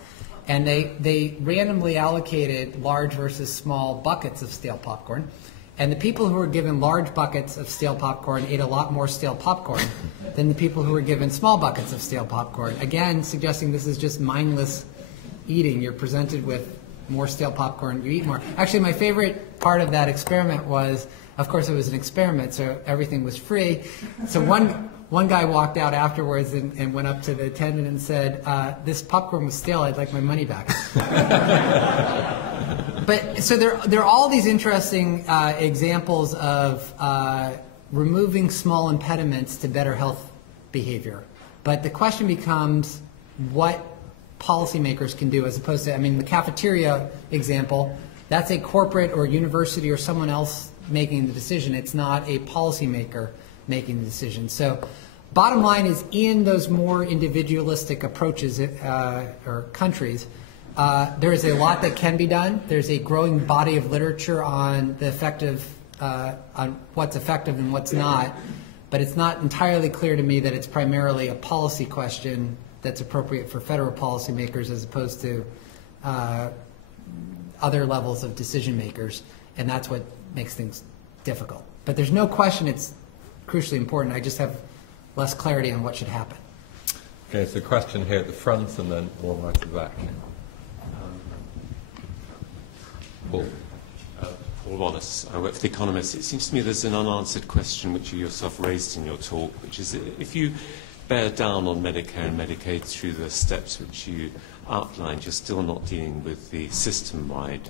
And they randomly allocated large versus small buckets of stale popcorn. And the people who were given large buckets of stale popcorn ate a lot more stale popcorn than the people who were given small buckets of stale popcorn. Again, suggesting this is just mindless eating. You're presented with more stale popcorn, you eat more. Actually, my favorite part of that experiment was, of course, it was an experiment, so everything was free. So one guy walked out afterwards and went up to the attendant and said, this popcorn was stale, I'd like my money back. But so there are all these interesting examples of removing small impediments to better health behavior. But the question becomes what policymakers can do, as opposed to, I mean, the cafeteria example, that's a corporate or university or someone else making the decision. It's not a policymaker making the decision. So bottom line is, in those more individualistic approaches or countries, there is a lot that can be done. There's a growing body of literature on the on what's effective and what's not, but it's not entirely clear to me that it's primarily a policy question that's appropriate for federal policymakers as opposed to other levels of decision makers, and that's what makes things difficult. But there's no question it's crucially important. I just have less clarity on what should happen. Okay, so question here at the front and then one right at the back. Paul. Paul Wallace. I work for The Economist. It seems to me there's an unanswered question which you yourself raised in your talk, which is if you bear down on Medicare and Medicaid through the steps which you outlined, you're still not dealing with the system-wide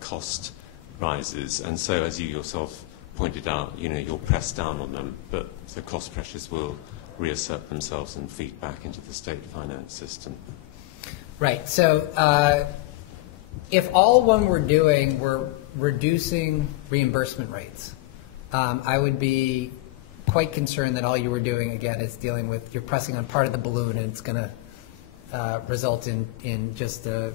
cost rises. And so, as you yourself pointed out, you know, you'll press down on them, but the cost pressures will reassert themselves and feed back into the state finance system. Right. So if all one were doing were reducing reimbursement rates, I would be quite concerned that all you were doing, again, is dealing with, you're pressing on part of the balloon and it's going to result in just a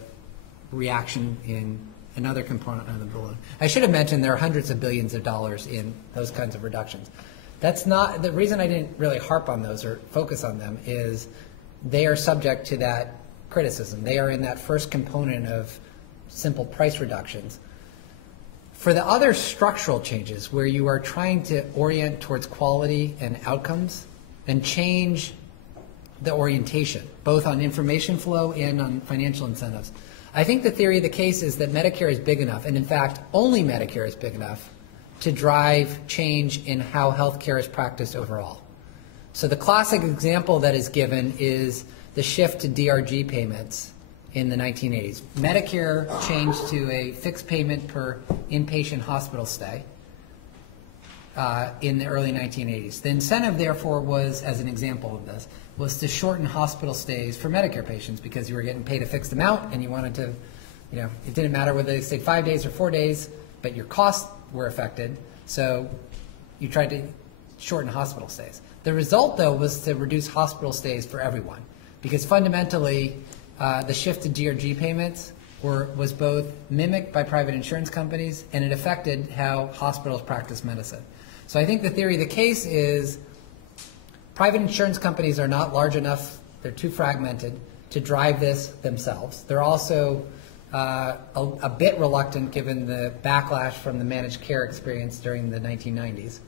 reaction in another component of the balloon. I should have mentioned there are hundreds of billions of dollars in those kinds of reductions. That's not, the reason I didn't really harp on those or focus on them is they are subject to that criticism. They are in that first component of simple price reductions. For the other structural changes where you are trying to orient towards quality and outcomes and change the orientation, both on information flow and on financial incentives, I think the theory of the case is that Medicare is big enough, and in fact, only Medicare is big enough to drive change in how healthcare is practiced overall. So the classic example that is given is the shift to DRG payments in the 1980s. Medicare changed to a fixed payment per inpatient hospital stay in the early 1980s. The incentive, therefore, was, as an example of this, was to shorten hospital stays for Medicare patients because you were getting paid a fixed amount and you wanted to, you know, it didn't matter whether they stayed 5 days or 4 days, but your costs were affected, so you tried to shorten hospital stays. The result, though, was to reduce hospital stays for everyone because fundamentally the shift to DRG payments was both mimicked by private insurance companies and it affected how hospitals practice medicine. So I think the theory of the case is private insurance companies are not large enough, they're too fragmented to drive this themselves. They're also a bit reluctant given the backlash from the managed care experience during the 1990s.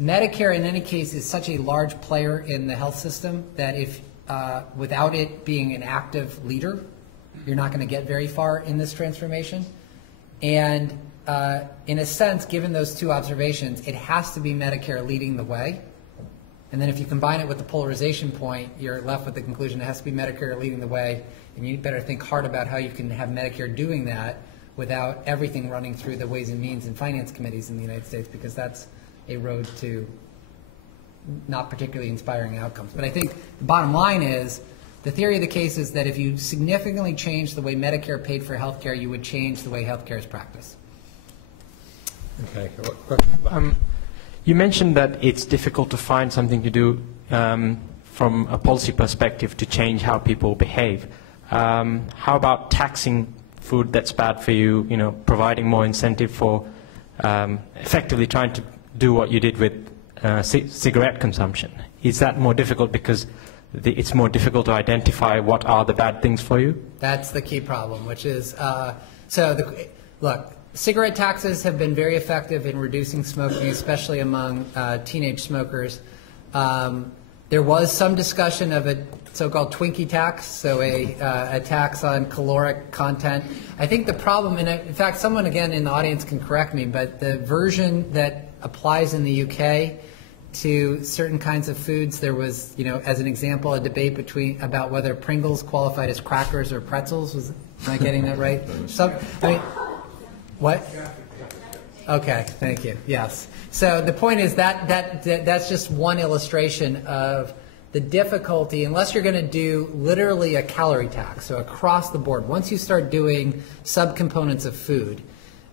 Medicare, in any case, is such a large player in the health system that if without it being an active leader, you're not going to get very far in this transformation. And in a sense, given those two observations, it has to be Medicare leading the way. And then if you combine it with the polarization point, you're left with the conclusion it has to be Medicare leading the way, and you better think hard about how you can have Medicare doing that without everything running through the Ways and Means and Finance Committees in the United States, because that's a road to not particularly inspiring outcomes. But I think the bottom line is, the theory of the case is that if you significantly change the way Medicare paid for health care, you would change the way health care is practiced. Okay. You mentioned that it's difficult to find something to do from a policy perspective to change how people behave. How about taxing food that's bad for you, providing more incentive for effectively trying to do what you did with cigarette consumption? Is that more difficult because it's more difficult to identify what are the bad things for you? That's the key problem, which is, look, cigarette taxes have been very effective in reducing smoking, especially among teenage smokers. There was some discussion of a so-called Twinkie tax, so a tax on caloric content. I think the problem, and in fact, someone again in the audience can correct me, but the version that applies in the UK to certain kinds of foods, there was, as an example, a debate about whether Pringles qualified as crackers or pretzels. Am I getting that right? What? Okay, thank you. Yes. So the point is that's just one illustration of the difficulty, unless you're going to do literally a calorie tax, so across the board. Once you start doing subcomponents of food,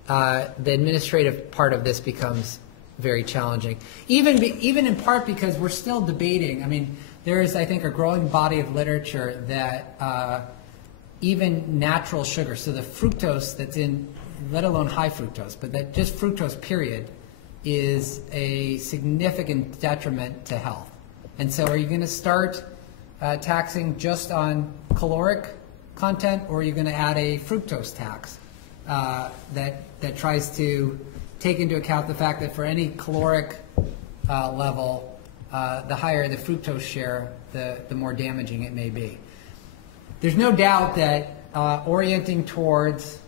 the administrative part of this becomes very challenging. Even in part because we're still debating. I mean, there is, I think, a growing body of literature that even natural sugar, so the fructose that's in, let alone high fructose, but that just fructose period is a significant detriment to health. And so are you going to start taxing just on caloric content, or are you going to add a fructose tax that tries to take into account the fact that for any caloric level, the higher the fructose share, the more damaging it may be. There's no doubt that orienting towards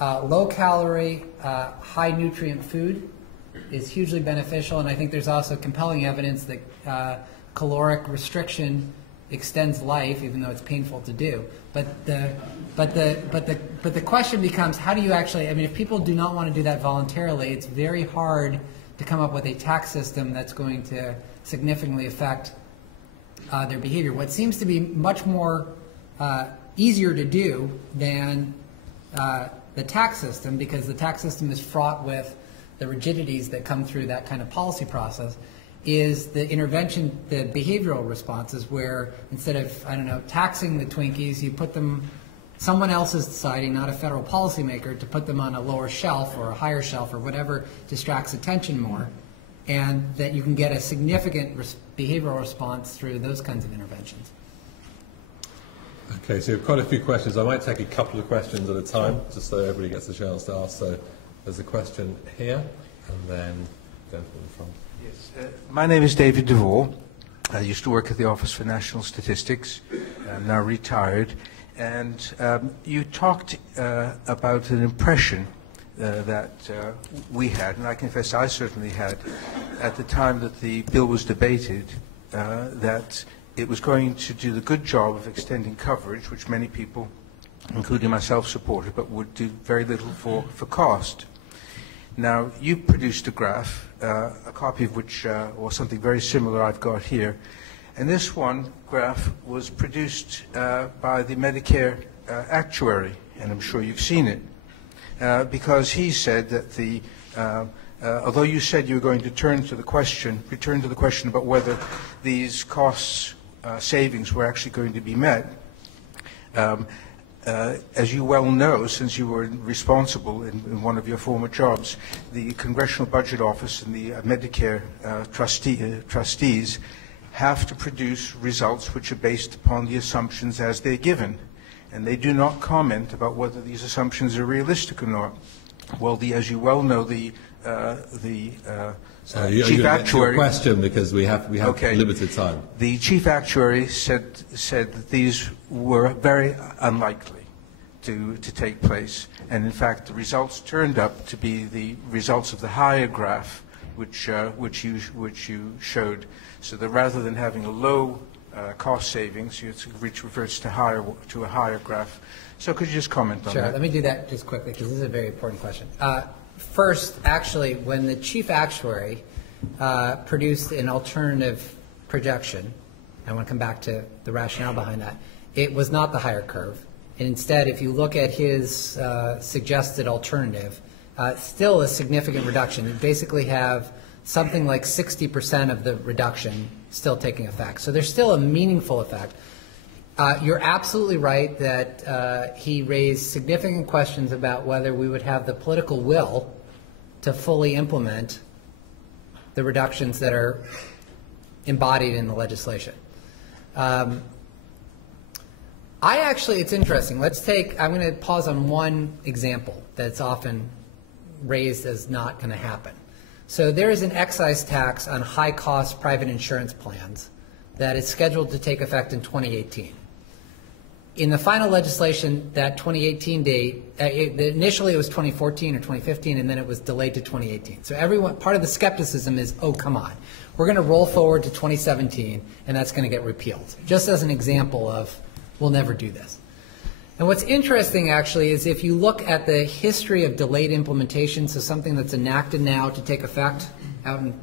low-calorie, high-nutrient food is hugely beneficial, and I think there's also compelling evidence that caloric restriction extends life, even though it's painful to do. But the question becomes, how do you actually? I mean, if people do not want to do that voluntarily, it's very hard to come up with a tax system that's going to significantly affect their behavior. What seems to be much more easier to do than the tax system, because the tax system is fraught with the rigidities that come through that kind of policy process, is the intervention, the behavioral responses, where instead of, I don't know, taxing the Twinkies, you put them, someone else is deciding, not a federal policymaker, to put them on a lower shelf or a higher shelf or whatever distracts attention more, and that you can get a significant behavioral response through those kinds of interventions. Okay, so you have quite a few questions. I might take a couple of questions at a time, just so everybody gets a chance to ask. So there's a question here, and then down to the front. Yes, my name is David DeVore. I used to work at the Office for National Statistics. I'm now retired. And you talked about an impression that we had, and I confess I certainly had, at the time that the bill was debated, that it was going to do the good job of extending coverage, which many people, including myself, supported, but would do very little for cost. Now, you produced a graph, a copy of which, or something very similar I've got here, and this one graph was produced by the Medicare actuary, and I'm sure you've seen it, because he said that the, although you said you were going to return to the question about whether these costs savings were actually going to be met, as you well know, since you were responsible in one of your former jobs, the Congressional Budget Office and the Medicare trustees have to produce results which are based upon the assumptions as they're given. and they do not comment about whether these assumptions are realistic or not. Well, as you well know, the chief actuary. Question, because we have okay. limited time. The chief actuary said that these were very unlikely to take place, and in fact, the results turned up to be the results of the higher graph, which you showed. So that rather than having a low cost savings, which reverts to a higher graph. So could you just comment on that? Sure. Let me do that just quickly, because this is a very important question. First, actually, when the chief actuary produced an alternative projection, I want to come back to the rationale behind that, it was not the higher curve. And instead, if you look at his suggested alternative, still a significant reduction. You basically have something like 60% of the reduction still taking effect. So there's still a meaningful effect. You're absolutely right that he raised significant questions about whether we would have the political will to fully implement the reductions that are embodied in the legislation. It's interesting. I'm going to pause on one example that's often raised as not going to happen. So there is an excise tax on high-cost private insurance plans that is scheduled to take effect in 2018. In the final legislation, that 2018 date, initially it was 2014 or 2015, and then it was delayed to 2018. So part of the skepticism is, oh, come on. We're going to roll forward to 2017, and that's going to get repealed. Just as an example of, we'll never do this. And what's interesting, actually, is if you look at the history of delayed implementation, so something that's enacted now to take effect out in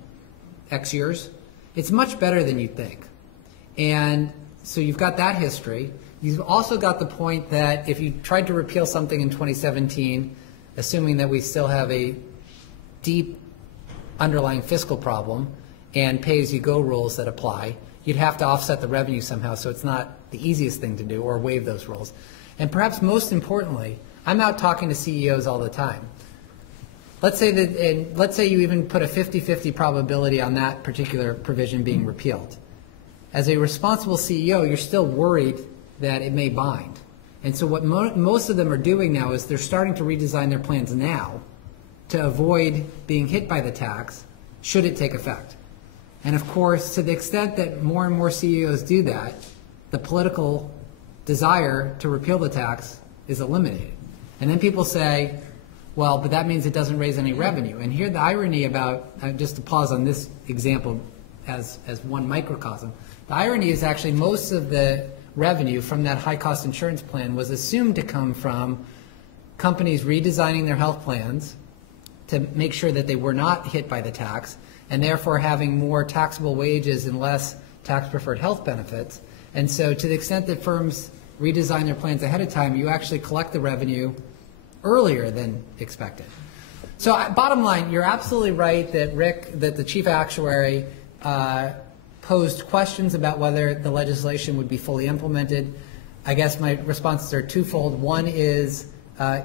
X years, it's much better than you'd think. And so you've got that history. You've also got the point that if you tried to repeal something in 2017, assuming that we still have a deep underlying fiscal problem and pay-as-you-go rules that apply, you'd have to offset the revenue somehow, so it's not the easiest thing to do, or waive those rules. And perhaps most importantly, I'm out talking to CEOs all the time. Let's say you even put a 50-50 probability on that particular provision being repealed. As a responsible CEO, you're still worried that it may bind. And so what most of them are doing now is they're starting to redesign their plans now to avoid being hit by the tax should it take effect. And of course, to the extent that more and more CEOs do that, the political desire to repeal the tax is eliminated. And then people say, well, but that means it doesn't raise any revenue. And here the irony about, just to pause on this example as one microcosm, the irony is actually most of the revenue from that high-cost insurance plan was assumed to come from companies redesigning their health plans to make sure that they were not hit by the tax, and therefore having more taxable wages and less tax-preferred health benefits. And so to the extent that firms redesign their plans ahead of time, you actually collect the revenue earlier than expected. So bottom line, you're absolutely right that that the chief actuary posed questions about whether the legislation would be fully implemented. I guess my responses are twofold. One is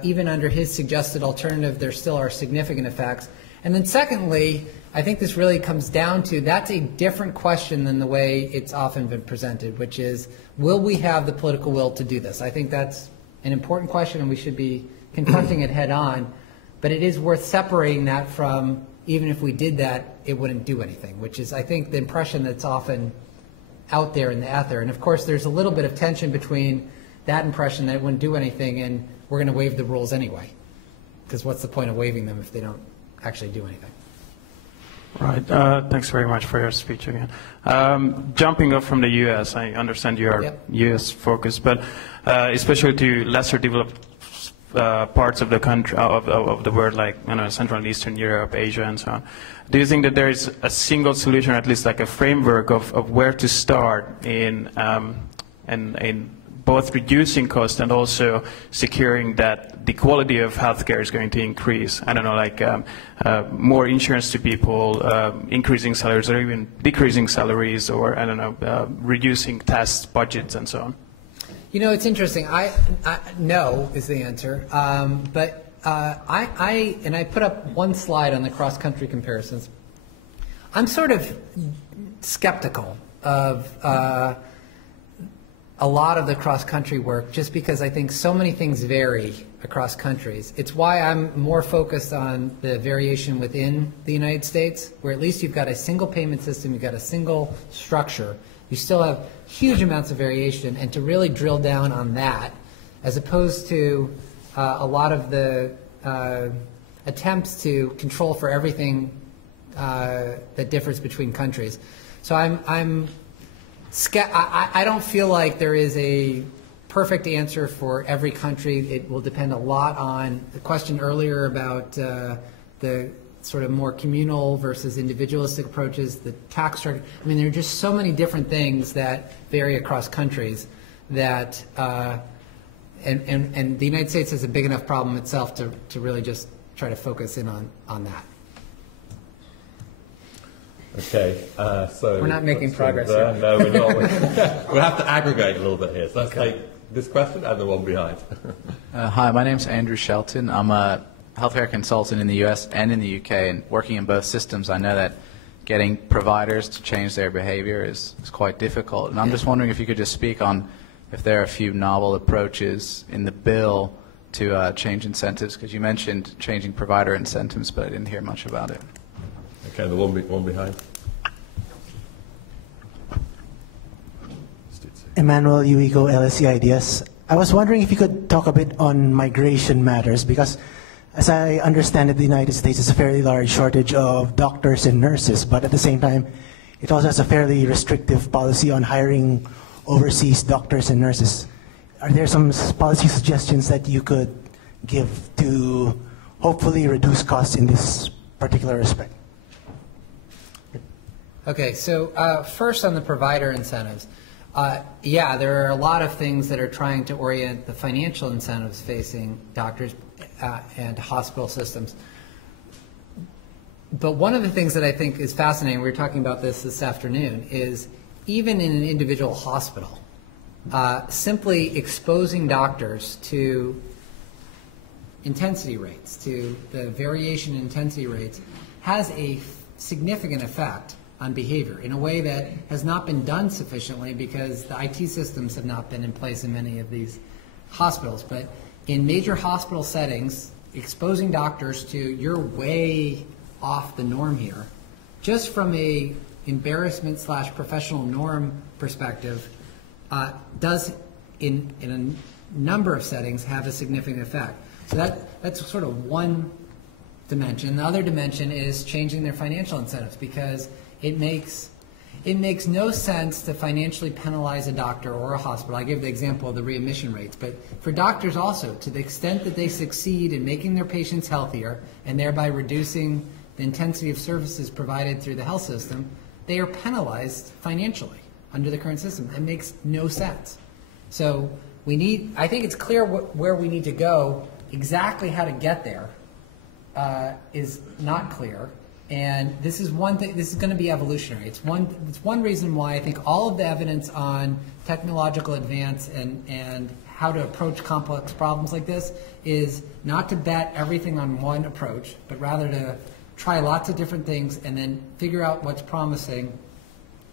even under his suggested alternative, there still are significant effects. And then secondly, I think this really comes down to that's a different question than the way it's often been presented, which is, will we have the political will to do this? I think that's an important question, and we should be confronting it head on. But it is worth separating that from, even if we did that, it wouldn't do anything, which is, I think, the impression that's often out there in the ether. And of course, there's a little bit of tension between that impression that it wouldn't do anything and we're going to waive the rules anyway. Because what's the point of waiving them if they don't actually do anything? Right. Thanks very much for your speech again. Jumping off from the U.S., I understand you are U.S. focused, but especially to lesser developed parts of the country, of the world, like Central and Eastern Europe, Asia, and so on. Do you think that there is a single solution, at least like a framework of where to start in both reducing cost and also securing that the quality of healthcare is going to increase? I don't know, like more insurance to people, increasing salaries, or even decreasing salaries, or I don't know, reducing test budgets and so on. You know, it's interesting. No is the answer. But I put up one slide on the cross-country comparisons. I'm sort of skeptical of a lot of the cross-country work just because I think so many things vary across countries. It's why I'm more focused on the variation within the United States, where at least you've got a single payment system, you've got a single structure. You still have huge amounts of variation, and to really drill down on that, as opposed to a lot of the attempts to control for everything that differs between countries. So I don't feel like there is a perfect answer for every country. It will depend a lot on the question earlier about the sort of more communal versus individualistic approaches, the tax structure. I mean, there are just so many different things that vary across countries that, and the United States has a big enough problem itself to really just try to focus in on that. Okay, so we're not making progress here. No, we're not. We'll have to aggregate a little bit here. So let's take this question and the one behind. Hi, my name's Andrew Shelton. I'm a healthcare consultant in the US and in the UK, and working in both systems, I know that getting providers to change their behavior is quite difficult. And I'm just wondering if you could just speak on if there are a few novel approaches in the bill to change incentives, because you mentioned changing provider incentives, but I didn't hear much about it. Okay, the one behind. Emmanuel Uigo, LSE Ideas. I was wondering if you could talk a bit on migration matters, because as I understand it, the United States has a fairly large shortage of doctors and nurses, but at the same time, it also has a fairly restrictive policy on hiring overseas doctors and nurses. Are there some policy suggestions that you could give to hopefully reduce costs in this particular respect? Okay, so first on the provider incentives. Yeah, there are a lot of things that are trying to orient the financial incentives facing doctors and hospital systems. But one of the things that I think is fascinating, we were talking about this afternoon, is even in an individual hospital, simply exposing doctors to intensity rates, to the variation in intensity rates, has a significant effect on behavior in a way that has not been done sufficiently because the IT systems have not been in place in many of these hospitals. But in major hospital settings, exposing doctors to you're way off the norm here, just from a embarrassment / professional norm perspective, does in a number of settings have a significant effect. So that's sort of one dimension. The other dimension is changing their financial incentives, because it makes no sense to financially penalize a doctor or a hospital. I gave the example of the readmission rates, but for doctors also, to the extent that they succeed in making their patients healthier and thereby reducing the intensity of services provided through the health system, they are penalized financially under the current system. It makes no sense. So I think it's clear where we need to go. Exactly how to get there is not clear. And this is one thing. This is going to be evolutionary. It's one reason why I think all of the evidence on technological advance and how to approach complex problems like this is not to bet everything on one approach, but rather to try lots of different things and then figure out what's promising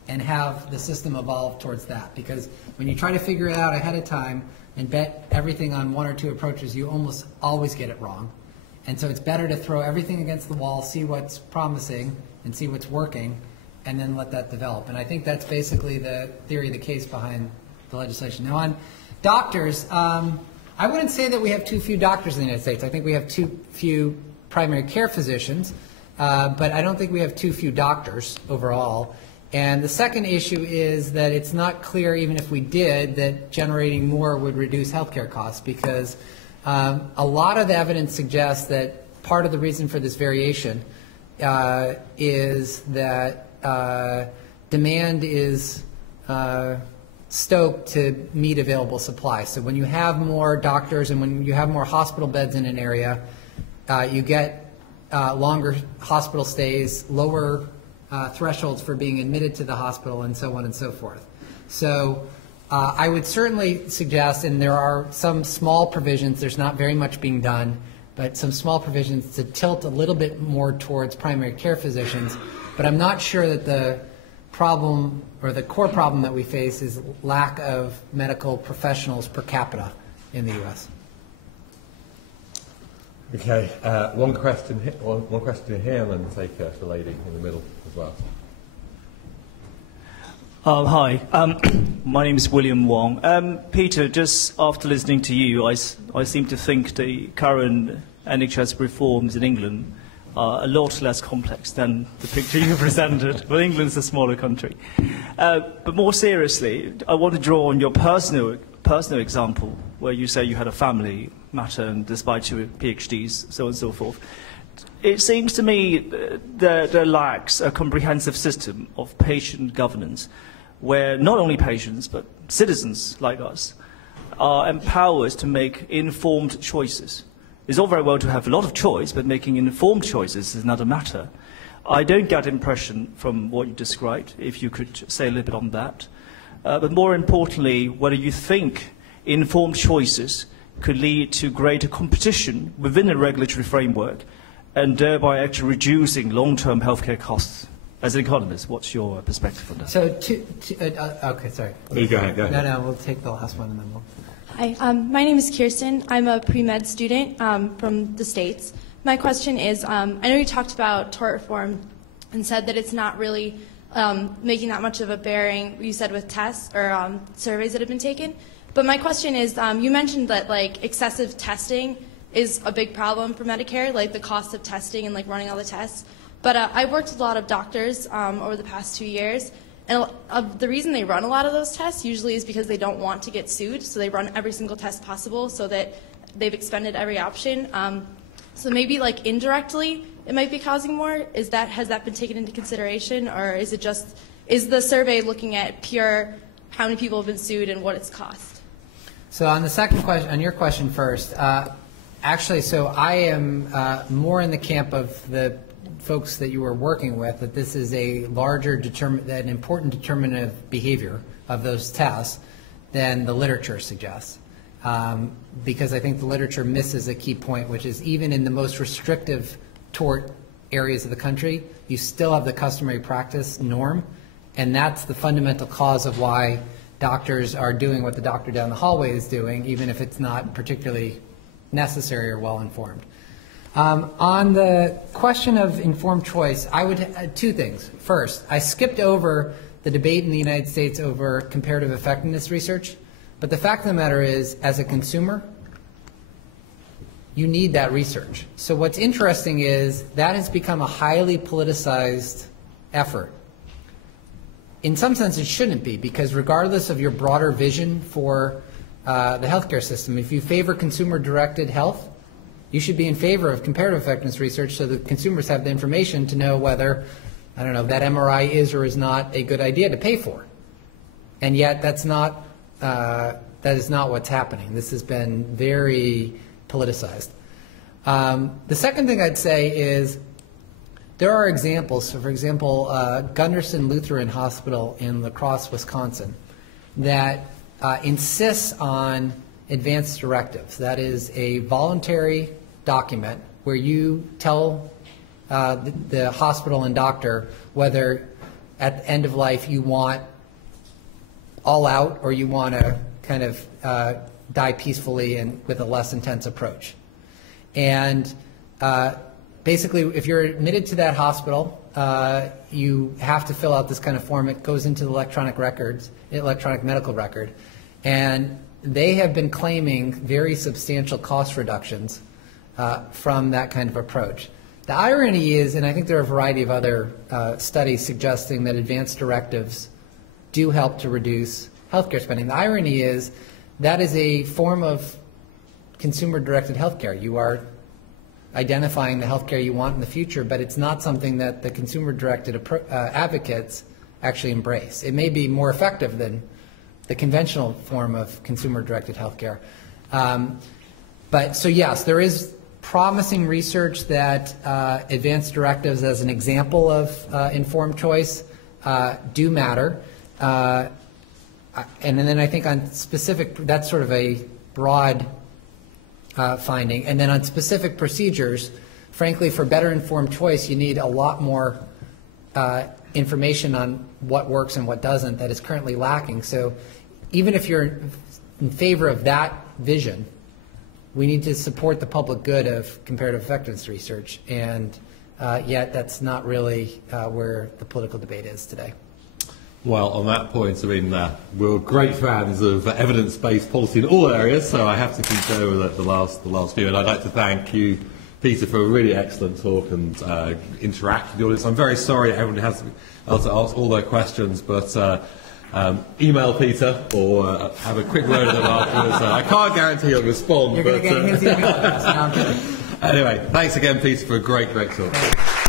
and have the system evolve towards that. Because when you try to figure it out ahead of time and bet everything on one or two approaches, you almost always get it wrong. And so it's better to throw everything against the wall, see what's promising, and see what's working, and then let that develop. And I think that's basically the theory of the case behind the legislation. Now on doctors, I wouldn't say that we have too few doctors in the United States. I think we have too few primary care physicians, but I don't think we have too few doctors overall. And the second issue is that it's not clear, even if we did, that generating more would reduce healthcare costs, because a lot of the evidence suggests that part of the reason for this variation is that demand is stoked to meet available supply. So when you have more doctors and when you have more hospital beds in an area, you get longer hospital stays, lower thresholds for being admitted to the hospital, and so on and so forth. So I would certainly suggest, and there are some small provisions, there's not very much being done, but some small provisions to tilt a little bit more towards primary care physicians. But I'm not sure that problem, or the core problem that we face, is lack of medical professionals per capita in the U.S. Okay, one question here, and then take the lady in the middle as well. Hi, my name is William Wong. Peter, just after listening to you, I seem to think the current NHS reforms in England are a lot less complex than the picture you presented. Well, England's a smaller country. But more seriously, I want to draw on your personal example, where you say you had a family matter, and despite your PhDs, so on and so forth. It seems to me that there lacks a comprehensive system of patient governance, where not only patients, but citizens like us are empowered to make informed choices. It's all very well to have a lot of choice, but making informed choices is another matter. I don't get the impression from what you described, if you could say a little bit on that. But more importantly, whether you think informed choices could lead to greater competition within the regulatory framework, and thereby actually reducing long-term healthcare costs. As an economist, what's your perspective on that? So, okay, sorry. You go ahead. No, we'll take the last one and then we'll... Hi, my name is Kirsten. I'm a pre-med student from the States. My question is, I know you talked about tort reform and said that it's not really making that much of a bearing, you said, with tests or surveys that have been taken. But my question is, you mentioned that like excessive testing is a big problem for Medicare, like the cost of testing and like running all the tests. But I've worked with a lot of doctors over the past 2 years, and the reason they run a lot of those tests usually is because they don't want to get sued, so they run every single test possible so that they've expended every option. So maybe like indirectly it might be causing more. Has that been taken into consideration, or is the survey looking at pure how many people have been sued and what it's cost? So on the second question, on your question first, actually, so I am more in the camp of the folks that you were working with, that this is a larger an important determinant of behavior of those tests than the literature suggests. Because I think the literature misses a key point, which is even in the most restrictive tort areas of the country, you still have the customary practice norm, and that's the fundamental cause of why doctors are doing what the doctor down the hallway is doing, even if it's not particularly necessary or well informed. On the question of informed choice, I would two things. First, I skipped over the debate in the United States over comparative effectiveness research, but the fact of the matter is, as a consumer, you need that research. So what's interesting is that has become a highly politicized effort. In some sense, it shouldn't be, because regardless of your broader vision for the healthcare system, if you favor consumer-directed health, you should be in favor of comparative effectiveness research so that consumers have the information to know whether, I don't know, that MRI is or is not a good idea to pay for. And yet that is not what's happening. This has been very politicized. The second thing I'd say is there are examples. So for example, Gunderson Lutheran Hospital in La Crosse, Wisconsin, that insists on advanced directives. That is a voluntary document where you tell the hospital and doctor whether at the end of life you want all out or you want to kind of die peacefully and with a less intense approach. And basically, if you're admitted to that hospital, you have to fill out this kind of form. It goes into the electronic medical record. And they have been claiming very substantial cost reductions from that kind of approach. The irony is, and I think there are a variety of other studies suggesting that advanced directives do help to reduce healthcare spending. The irony is that is a form of consumer-directed healthcare. You are identifying the healthcare you want in the future, but it's not something that the consumer-directed advocates actually embrace. It may be more effective than the conventional form of consumer-directed healthcare. But so yes, there is promising research that advanced directives, as an example of informed choice, do matter. And then I think on specific, that's sort of a broad finding. And then on specific procedures, frankly, for better informed choice, you need a lot more information on what works and what doesn't that is currently lacking. So even if you're in favor of that vision, we need to support the public good of comparative effectiveness research, and yet that's not really where the political debate is today. Well, on that point, I mean, we're great fans of evidence-based policy in all areas, so I have to concur with the last few, and I'd like to thank you, Peter, for a really excellent talk and interact with the audience. I'm very sorry everyone has to be able to ask all their questions, but email Peter or have a quick word with him afterwards. I can't guarantee he'll respond. You're going to get his email address. No, I'm kidding. Anyway, thanks again, Peter, for a great talk.